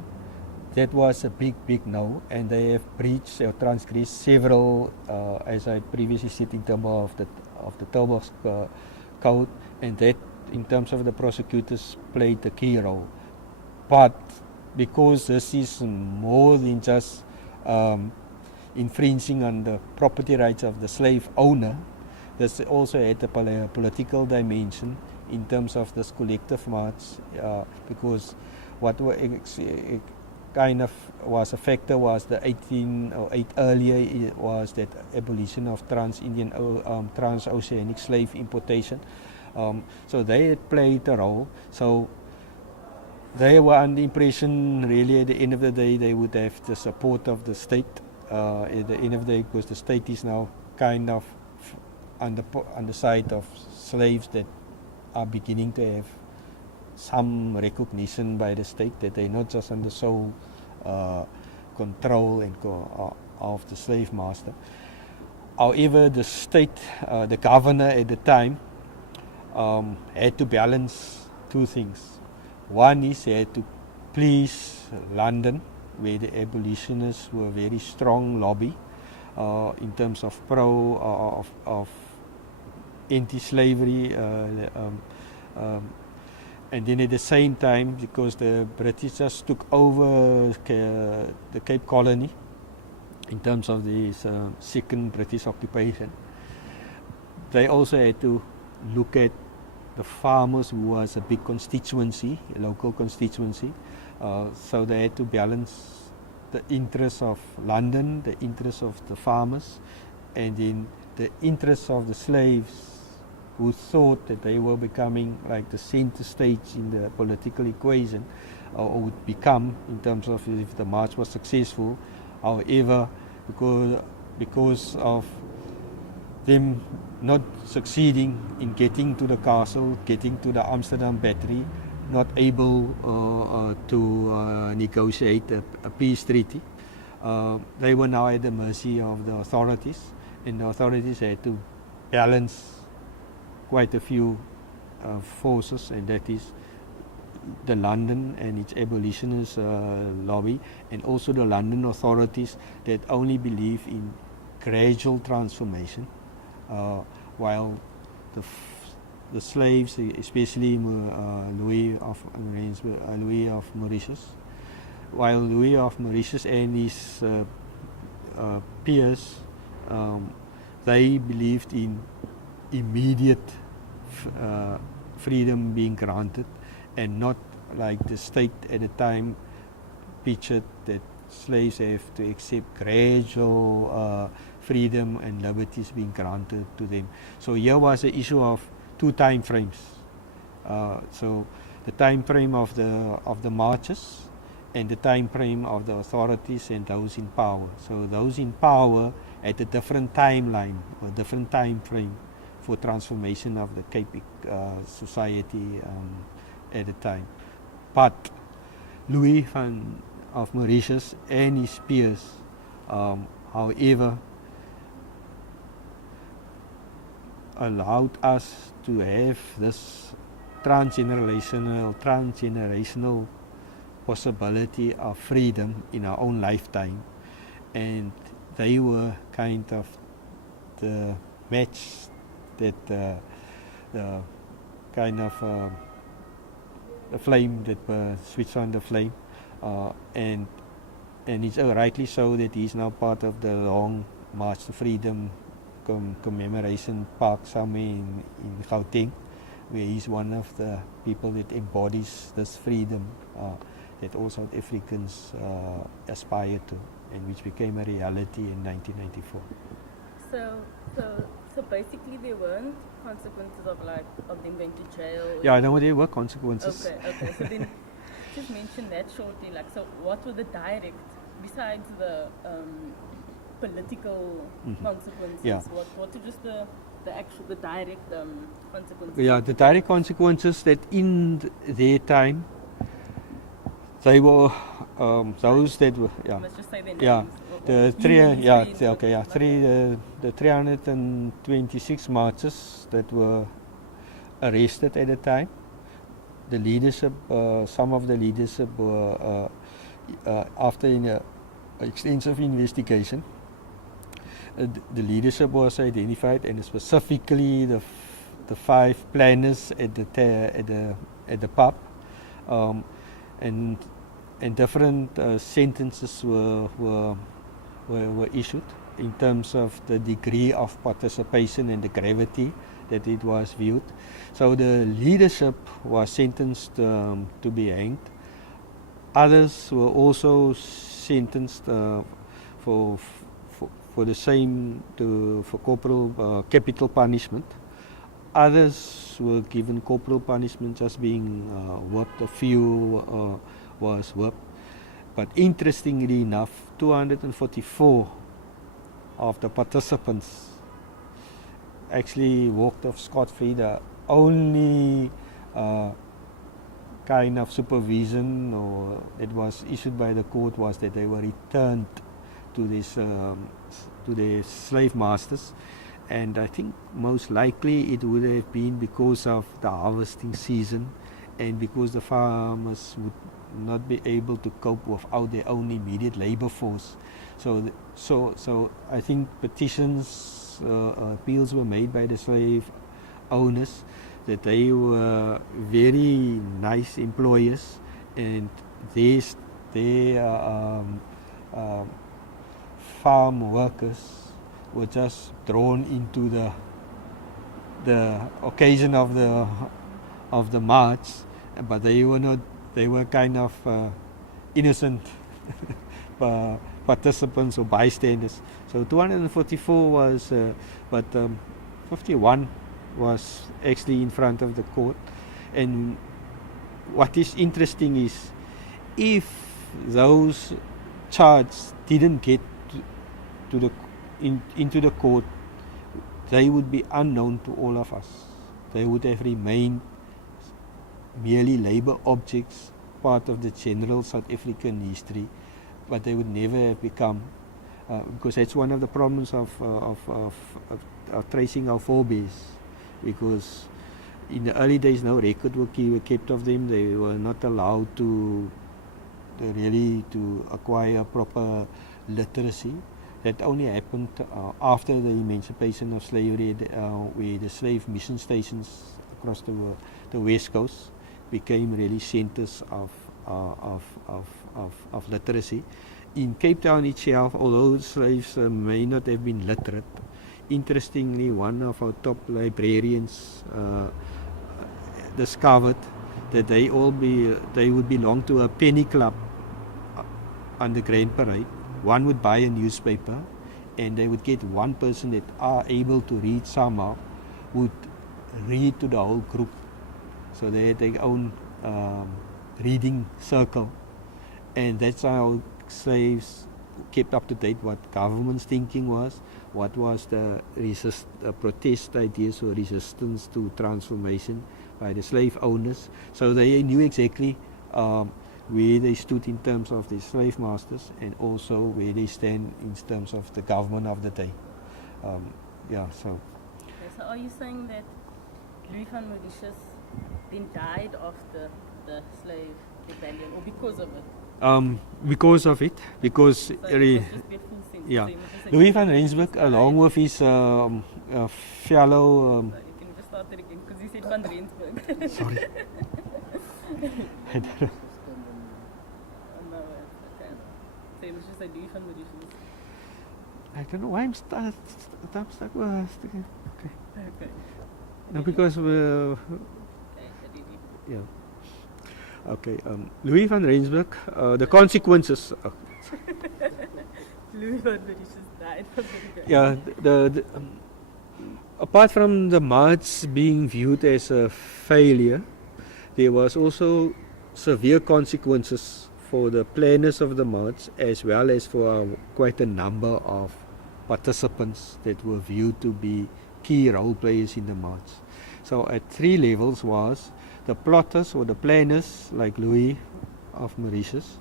that was a big no, and they have breached or transgressed several, as I previously said, in terms of the Tilburg code, and that in terms of the prosecutors played a key role. But because this is more than just infringing on the property rights of the slave owner, this also had a political dimension in terms of this collective march, because what kind of was a factor was the 1808 earlier was that abolition of transoceanic slave importation. So they had played a role. So they were under the impression, really, at the end of the day, they would have the support of the state. At the end of the day, because the state is now kind of on the side of slaves that are beginning to have some recognition by the state that they're not just under sole control and of the slave master. However, the state, the governor at the time, had to balance two things. One is he had to please London, where the abolitionists were a very strong lobby in terms of of anti-slavery, and then at the same time, because the British just took over the Cape Colony in terms of the second British occupation, they also had to look at the farmers, who was a big constituency, a local constituency. So they had to balance the interests of London, the interests of the farmers, and then the interests of the slaves, who thought that they were becoming like the center stage in the political equation, or would become, in terms of if the march was successful. However, because of them not succeeding in getting to the castle, getting to the Amsterdam Battery, not able to negotiate a peace treaty, they were now at the mercy of the authorities, and the authorities had to balance quite a few forces, and that is the London and its abolitionist lobby, and also the London authorities that only believe in gradual transformation, while the slaves, especially Louis of Mauritius, while Louis of Mauritius and his peers, they believed in immediate freedom being granted, and not like the state at the time pictured that slaves have to accept gradual freedom and liberties being granted to them. So here was the issue of two time frames. So the time frame of the marches, and the time frame of the authorities and those in power. So those in power at a different timeline or different time frame for transformation of the Cape society at the time. But Louis of Mauritius and his peers, however, allowed us to have this transgenerational possibility of freedom in our own lifetime, and they were kind of the match that the kind of the flame that switched on the flame, and it's rightly so that he's now part of the long March to Freedom commemoration park somewhere in Gauteng, where he's one of the people that embodies this freedom that all South Africans aspire to, and which became a reality in 1994. So So basically, there weren't consequences of them going to jail. Yeah, no, there were consequences. Okay. So then, just mention that shortly. So what were the direct, besides the political consequences? Yeah. What are just the direct consequences? Yeah, the direct consequences that in their time, they were those that were Let's just say their yeah. names. The 326 marchers that were arrested at the time. The leadership, some of the leadership were after an extensive investigation. The leadership was identified, and specifically the 5 planners at the pub, and different sentences were issued in terms of the degree of participation and the gravity that it was viewed. So the leadership was sentenced to be hanged. Others were also sentenced for the same for corporal capital punishment. Others were given corporal punishment, just being whipped. A few was whipped. But interestingly enough, 244 of the participants actually walked off scot-free. The only kind of supervision or that was issued by the court was that they were returned to their slave masters, and I think most likely it would have been because of the harvesting season and because the farmers would not be able to cope without their own immediate labor force. So I think petitions, appeals were made by the slave owners that they were very nice employers, and their farm workers were just drawn into the occasion of the march, but they were not. They were kind of innocent participants or bystanders. So 244 was, but 51 was actually in front of the court. And what is interesting is, if those charges didn't get into the court, they would be unknown to all of us. They would have remained merely labor objects, part of the general South African history, but they would never have become, because that's one of the problems of tracing our forebears, because in the early days no record were kept of them. They were not allowed to acquire proper literacy. That only happened after the emancipation of slavery, where the slave mission stations across the West Coast became really centers of literacy. In Cape Town itself, although slaves may not have been literate, interestingly, one of our top librarians discovered that they would belong to a penny club on the Grand Parade. One would buy a newspaper, and they would get one person that are able to read somehow, would read to the whole group. So they had their own reading circle, and that's how slaves kept up to date what government's thinking was, what was the protest ideas or resistance to transformation by the slave owners. So they knew exactly where they stood in terms of the slave masters, and also where they stand in terms of the government of the day. So are you saying that Louis van Mauritius then died after the slave rebellion, or because of it? Because of it, because So it must just be a full sentence. yeah, So you must just say Louis van Rensburg, along with his fellow You can just start it again, because you said Van Rensburg. sorry, No, okay. So you must just say Louis van Mauritius. I don't know why I'm stuck with okay. Okay. No, because Okay, yeah. Okay, Louis van Rensburg, the consequences. Louis van Mauritius died from the rebellion. Yeah, Apart from the march being viewed as a failure, there was also severe consequences for the planners of the march as well as for quite a number of participants that were viewed to be key role players in the march. So at 3 levels was the plotters or the planners like Louis of Mauritius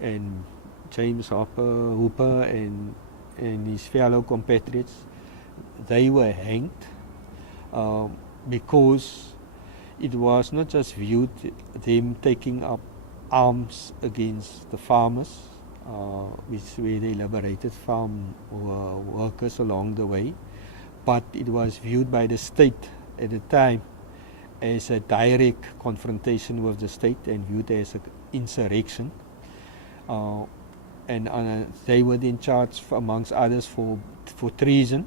and James Hooper and his fellow compatriots. They were hanged because it was not just viewed them taking up arms against the farmers, where they liberated farm workers along the way, but it was viewed by the state at the time as a direct confrontation with the state and viewed as an insurrection. And they were then charged, amongst others, for treason.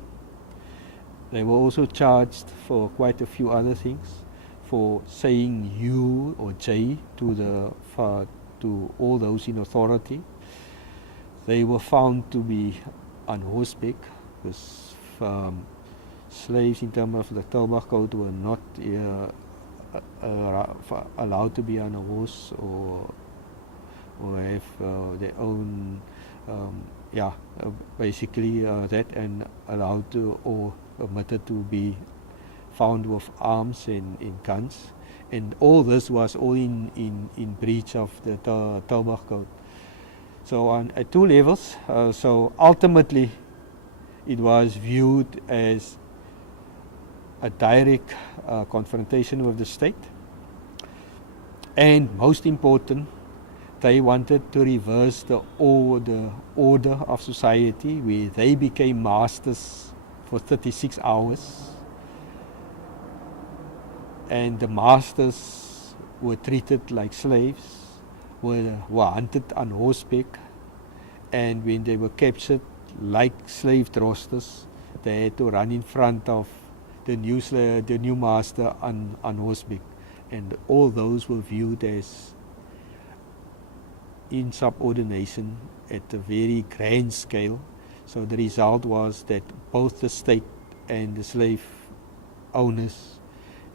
They were also charged for quite a few other things, for saying you or J to all those in authority. They were found to be on horseback, because slaves in terms of the Tilburg Code were not allowed to be on a horse or have their own basically that, and allowed to or permitted to be found with arms and guns, and all this was all in breach of the Tilburg Code. So at 2 levels, so ultimately it was viewed as a direct confrontation with the state, and most important, they wanted to reverse the order of society, where they became masters for 36 hours, and the masters were treated like slaves, were hunted on horseback, and when they were captured like slave drosters, they had to run in front of the new master on horseback, and all those were viewed as insubordination at a very grand scale. So the result was that both the state and the slave owners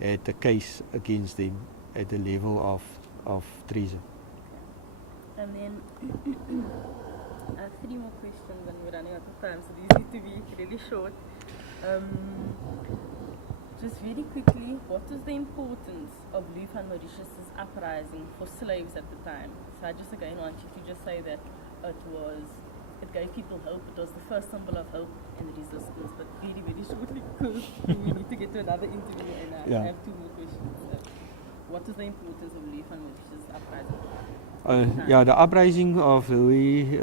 had a case against them at the level of treason. And then I have 3 more questions and we're running out of time, so these need to be really short. Just very quickly, what was the importance of Louis van Mauritius' uprising for slaves at the time? So I just again want you to just say that it gave people hope, it was the first symbol of hope and resistance, but very, very shortly, because we need to get to another interview and I have 2 more questions. So what is the importance of Louis van Mauritius' uprising? The uprising of Louis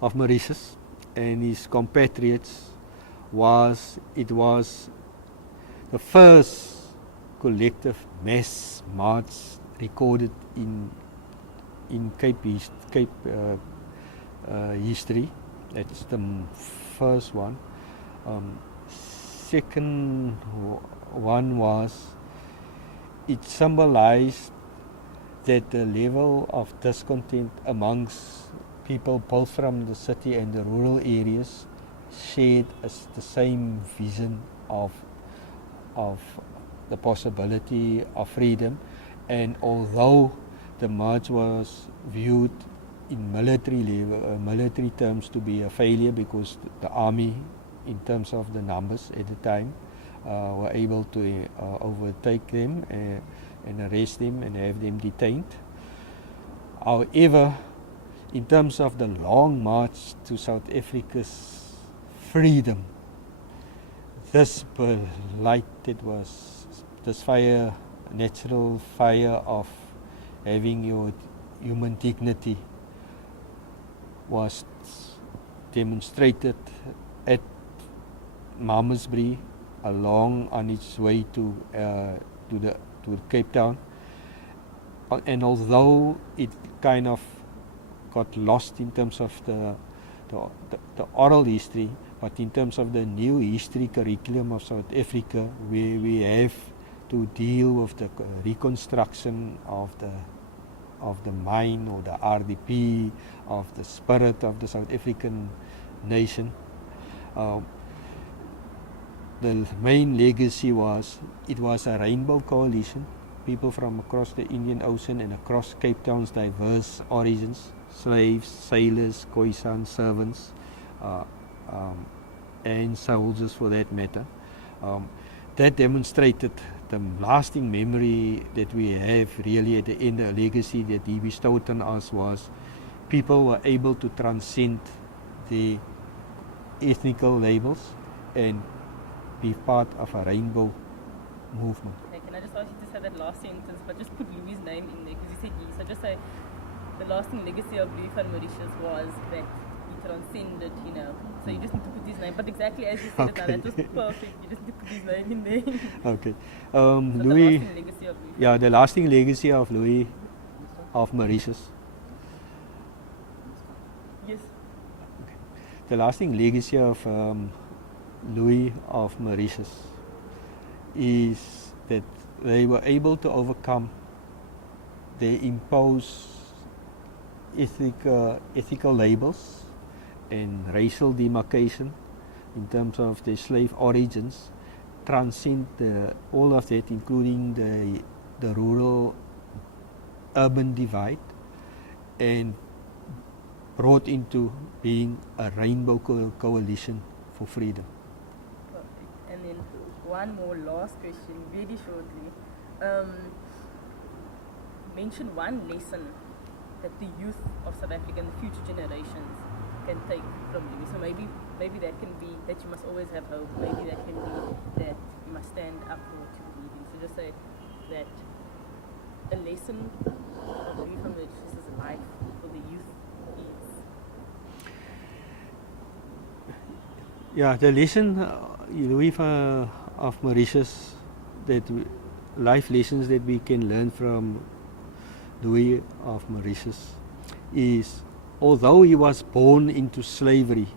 of Mauritius and his compatriots was the first collective mass march recorded in Cape history. That's the first one. Second one was, it symbolized that the level of discontent amongst people both from the city and the rural areas shared the same vision of the possibility of freedom. And although the march was viewed in military terms to be a failure, because the army, in terms of the numbers at the time, were able to overtake them and arrest them and have them detained. However, in terms of the long march to South Africa's freedom, this natural fire of having your human dignity, was demonstrated at Malmesbury along on its way to Cape Town. And although it kind of got lost in terms of the oral history, but in terms of the new history curriculum of South Africa, where we have to deal with the reconstruction of the mind or the RDP, of the spirit of the South African nation, Um, the main legacy was it was a rainbow coalition, people from across the Indian Ocean and across Cape Town's diverse origins, slaves, sailors, Khoisan servants, uh, and soldiers for that matter. That demonstrated the lasting memory that we have really at the end, a legacy that he bestowed on us was people were able to transcend the ethnical labels and be part of a rainbow movement. Okay, can I just ask you to say that last sentence, but just put Louis' name in there because you said he. So just say the lasting legacy of Louis van Mauritius was that he transcended, you know. So you just need to put his name. But exactly as you said it now, that was perfect. You just need to put his name in there. Okay. So Louis, the lasting legacy of Louis. yeah, the lasting legacy of Louis of Mauritius. Yes. The lasting legacy of Louis of Mauritius is that they were able to overcome their imposed ethical labels and racial demarcation in terms of their slave origins, transcend all of that, including the rural-urban divide, and brought into being a rainbow coalition for freedom. Perfect. And then one more last question, very shortly. Mention one lesson that the youth of South Africa and the future generations can take from you. So maybe that can be that you must always have hope. Maybe that can be that you must stand up for what you believe in. So just say that a lesson of Louis van Mauritius' life for the youth is. Yeah, the lesson Louis of Mauritius, life lessons that we can learn from Louis of Mauritius is, although he was born into slavery,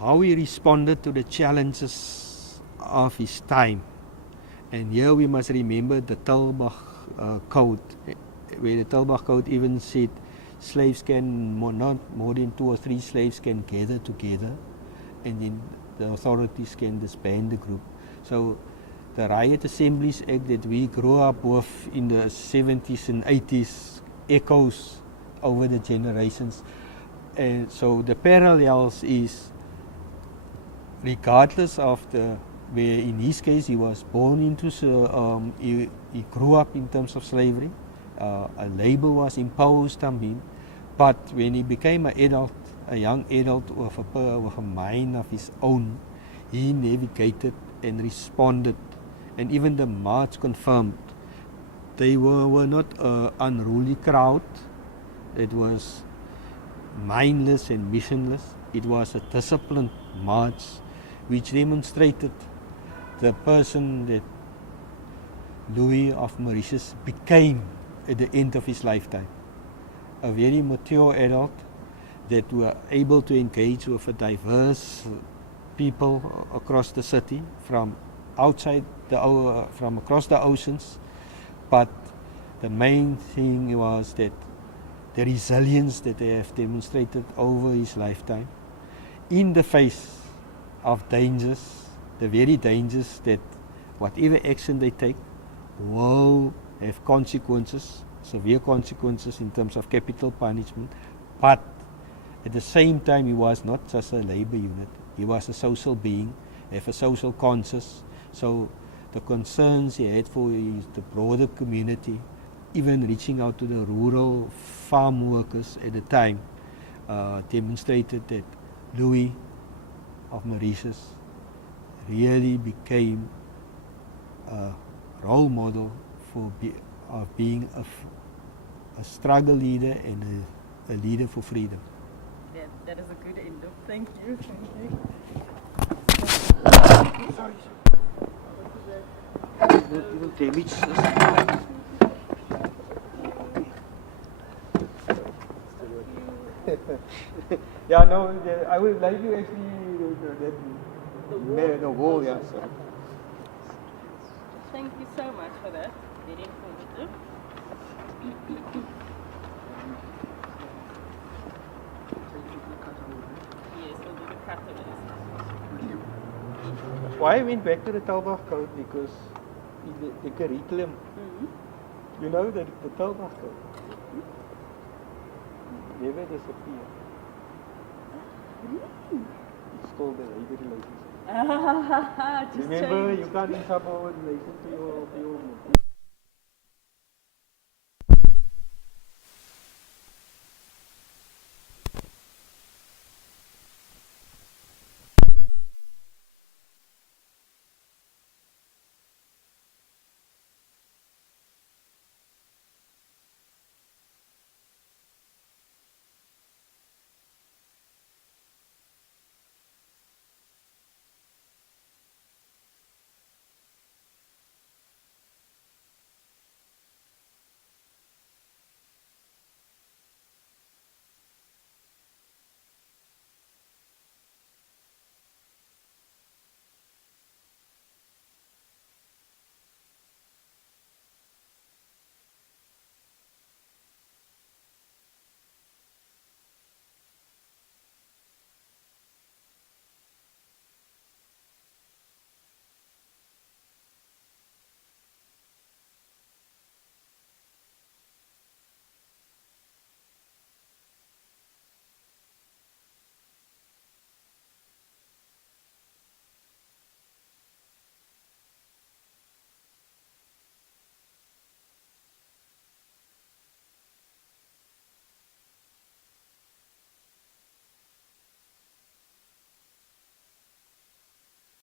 how he responded to the challenges of his time. And here we must remember the Tulbagh Code, where the Tulbagh Code even said slaves can, not more than 2 or 3 slaves can gather together, and then the authorities can disband the group. So the Riot Assemblies Act that we grew up with in the 70s and 80s echoes over the generations. And so the parallels is, regardless of where in his case he was born into, he grew up in terms of slavery, a label was imposed on him, but when he became an adult, a young adult with a mind of his own, he navigated and responded. And even the march confirmed they were not an unruly crowd. It was mindless and missionless. It was a disciplined march which demonstrated the person that Louis of Mauritius became at the end of his lifetime. A very mature adult that were able to engage with a diverse people across the city from outside from across the oceans, but the main thing was that the resilience that they have demonstrated over his lifetime in the face of dangers, the very dangers that whatever action they take will have consequences, severe consequences in terms of capital punishment, but at the same time he was not just a labor unit, he was a social being, have a social conscience. So the concerns he had for the broader community, even reaching out to the rural farm workers at the time, demonstrated that Louis of Mauritius really became a role model for being a struggle leader and a leader for freedom. Yeah, that is a good end. Thank you. Sorry. You will damage this. Yeah, no, I will like you actually the wall, yeah. So. Thank you so much for that. Very informative. Yes, we'll do the Why I went back to the Taubach Code? Because in the curriculum, you know that the Taubach Code never disappear. It's called the labor relations. Just Remember, change. you can't insubordinate to your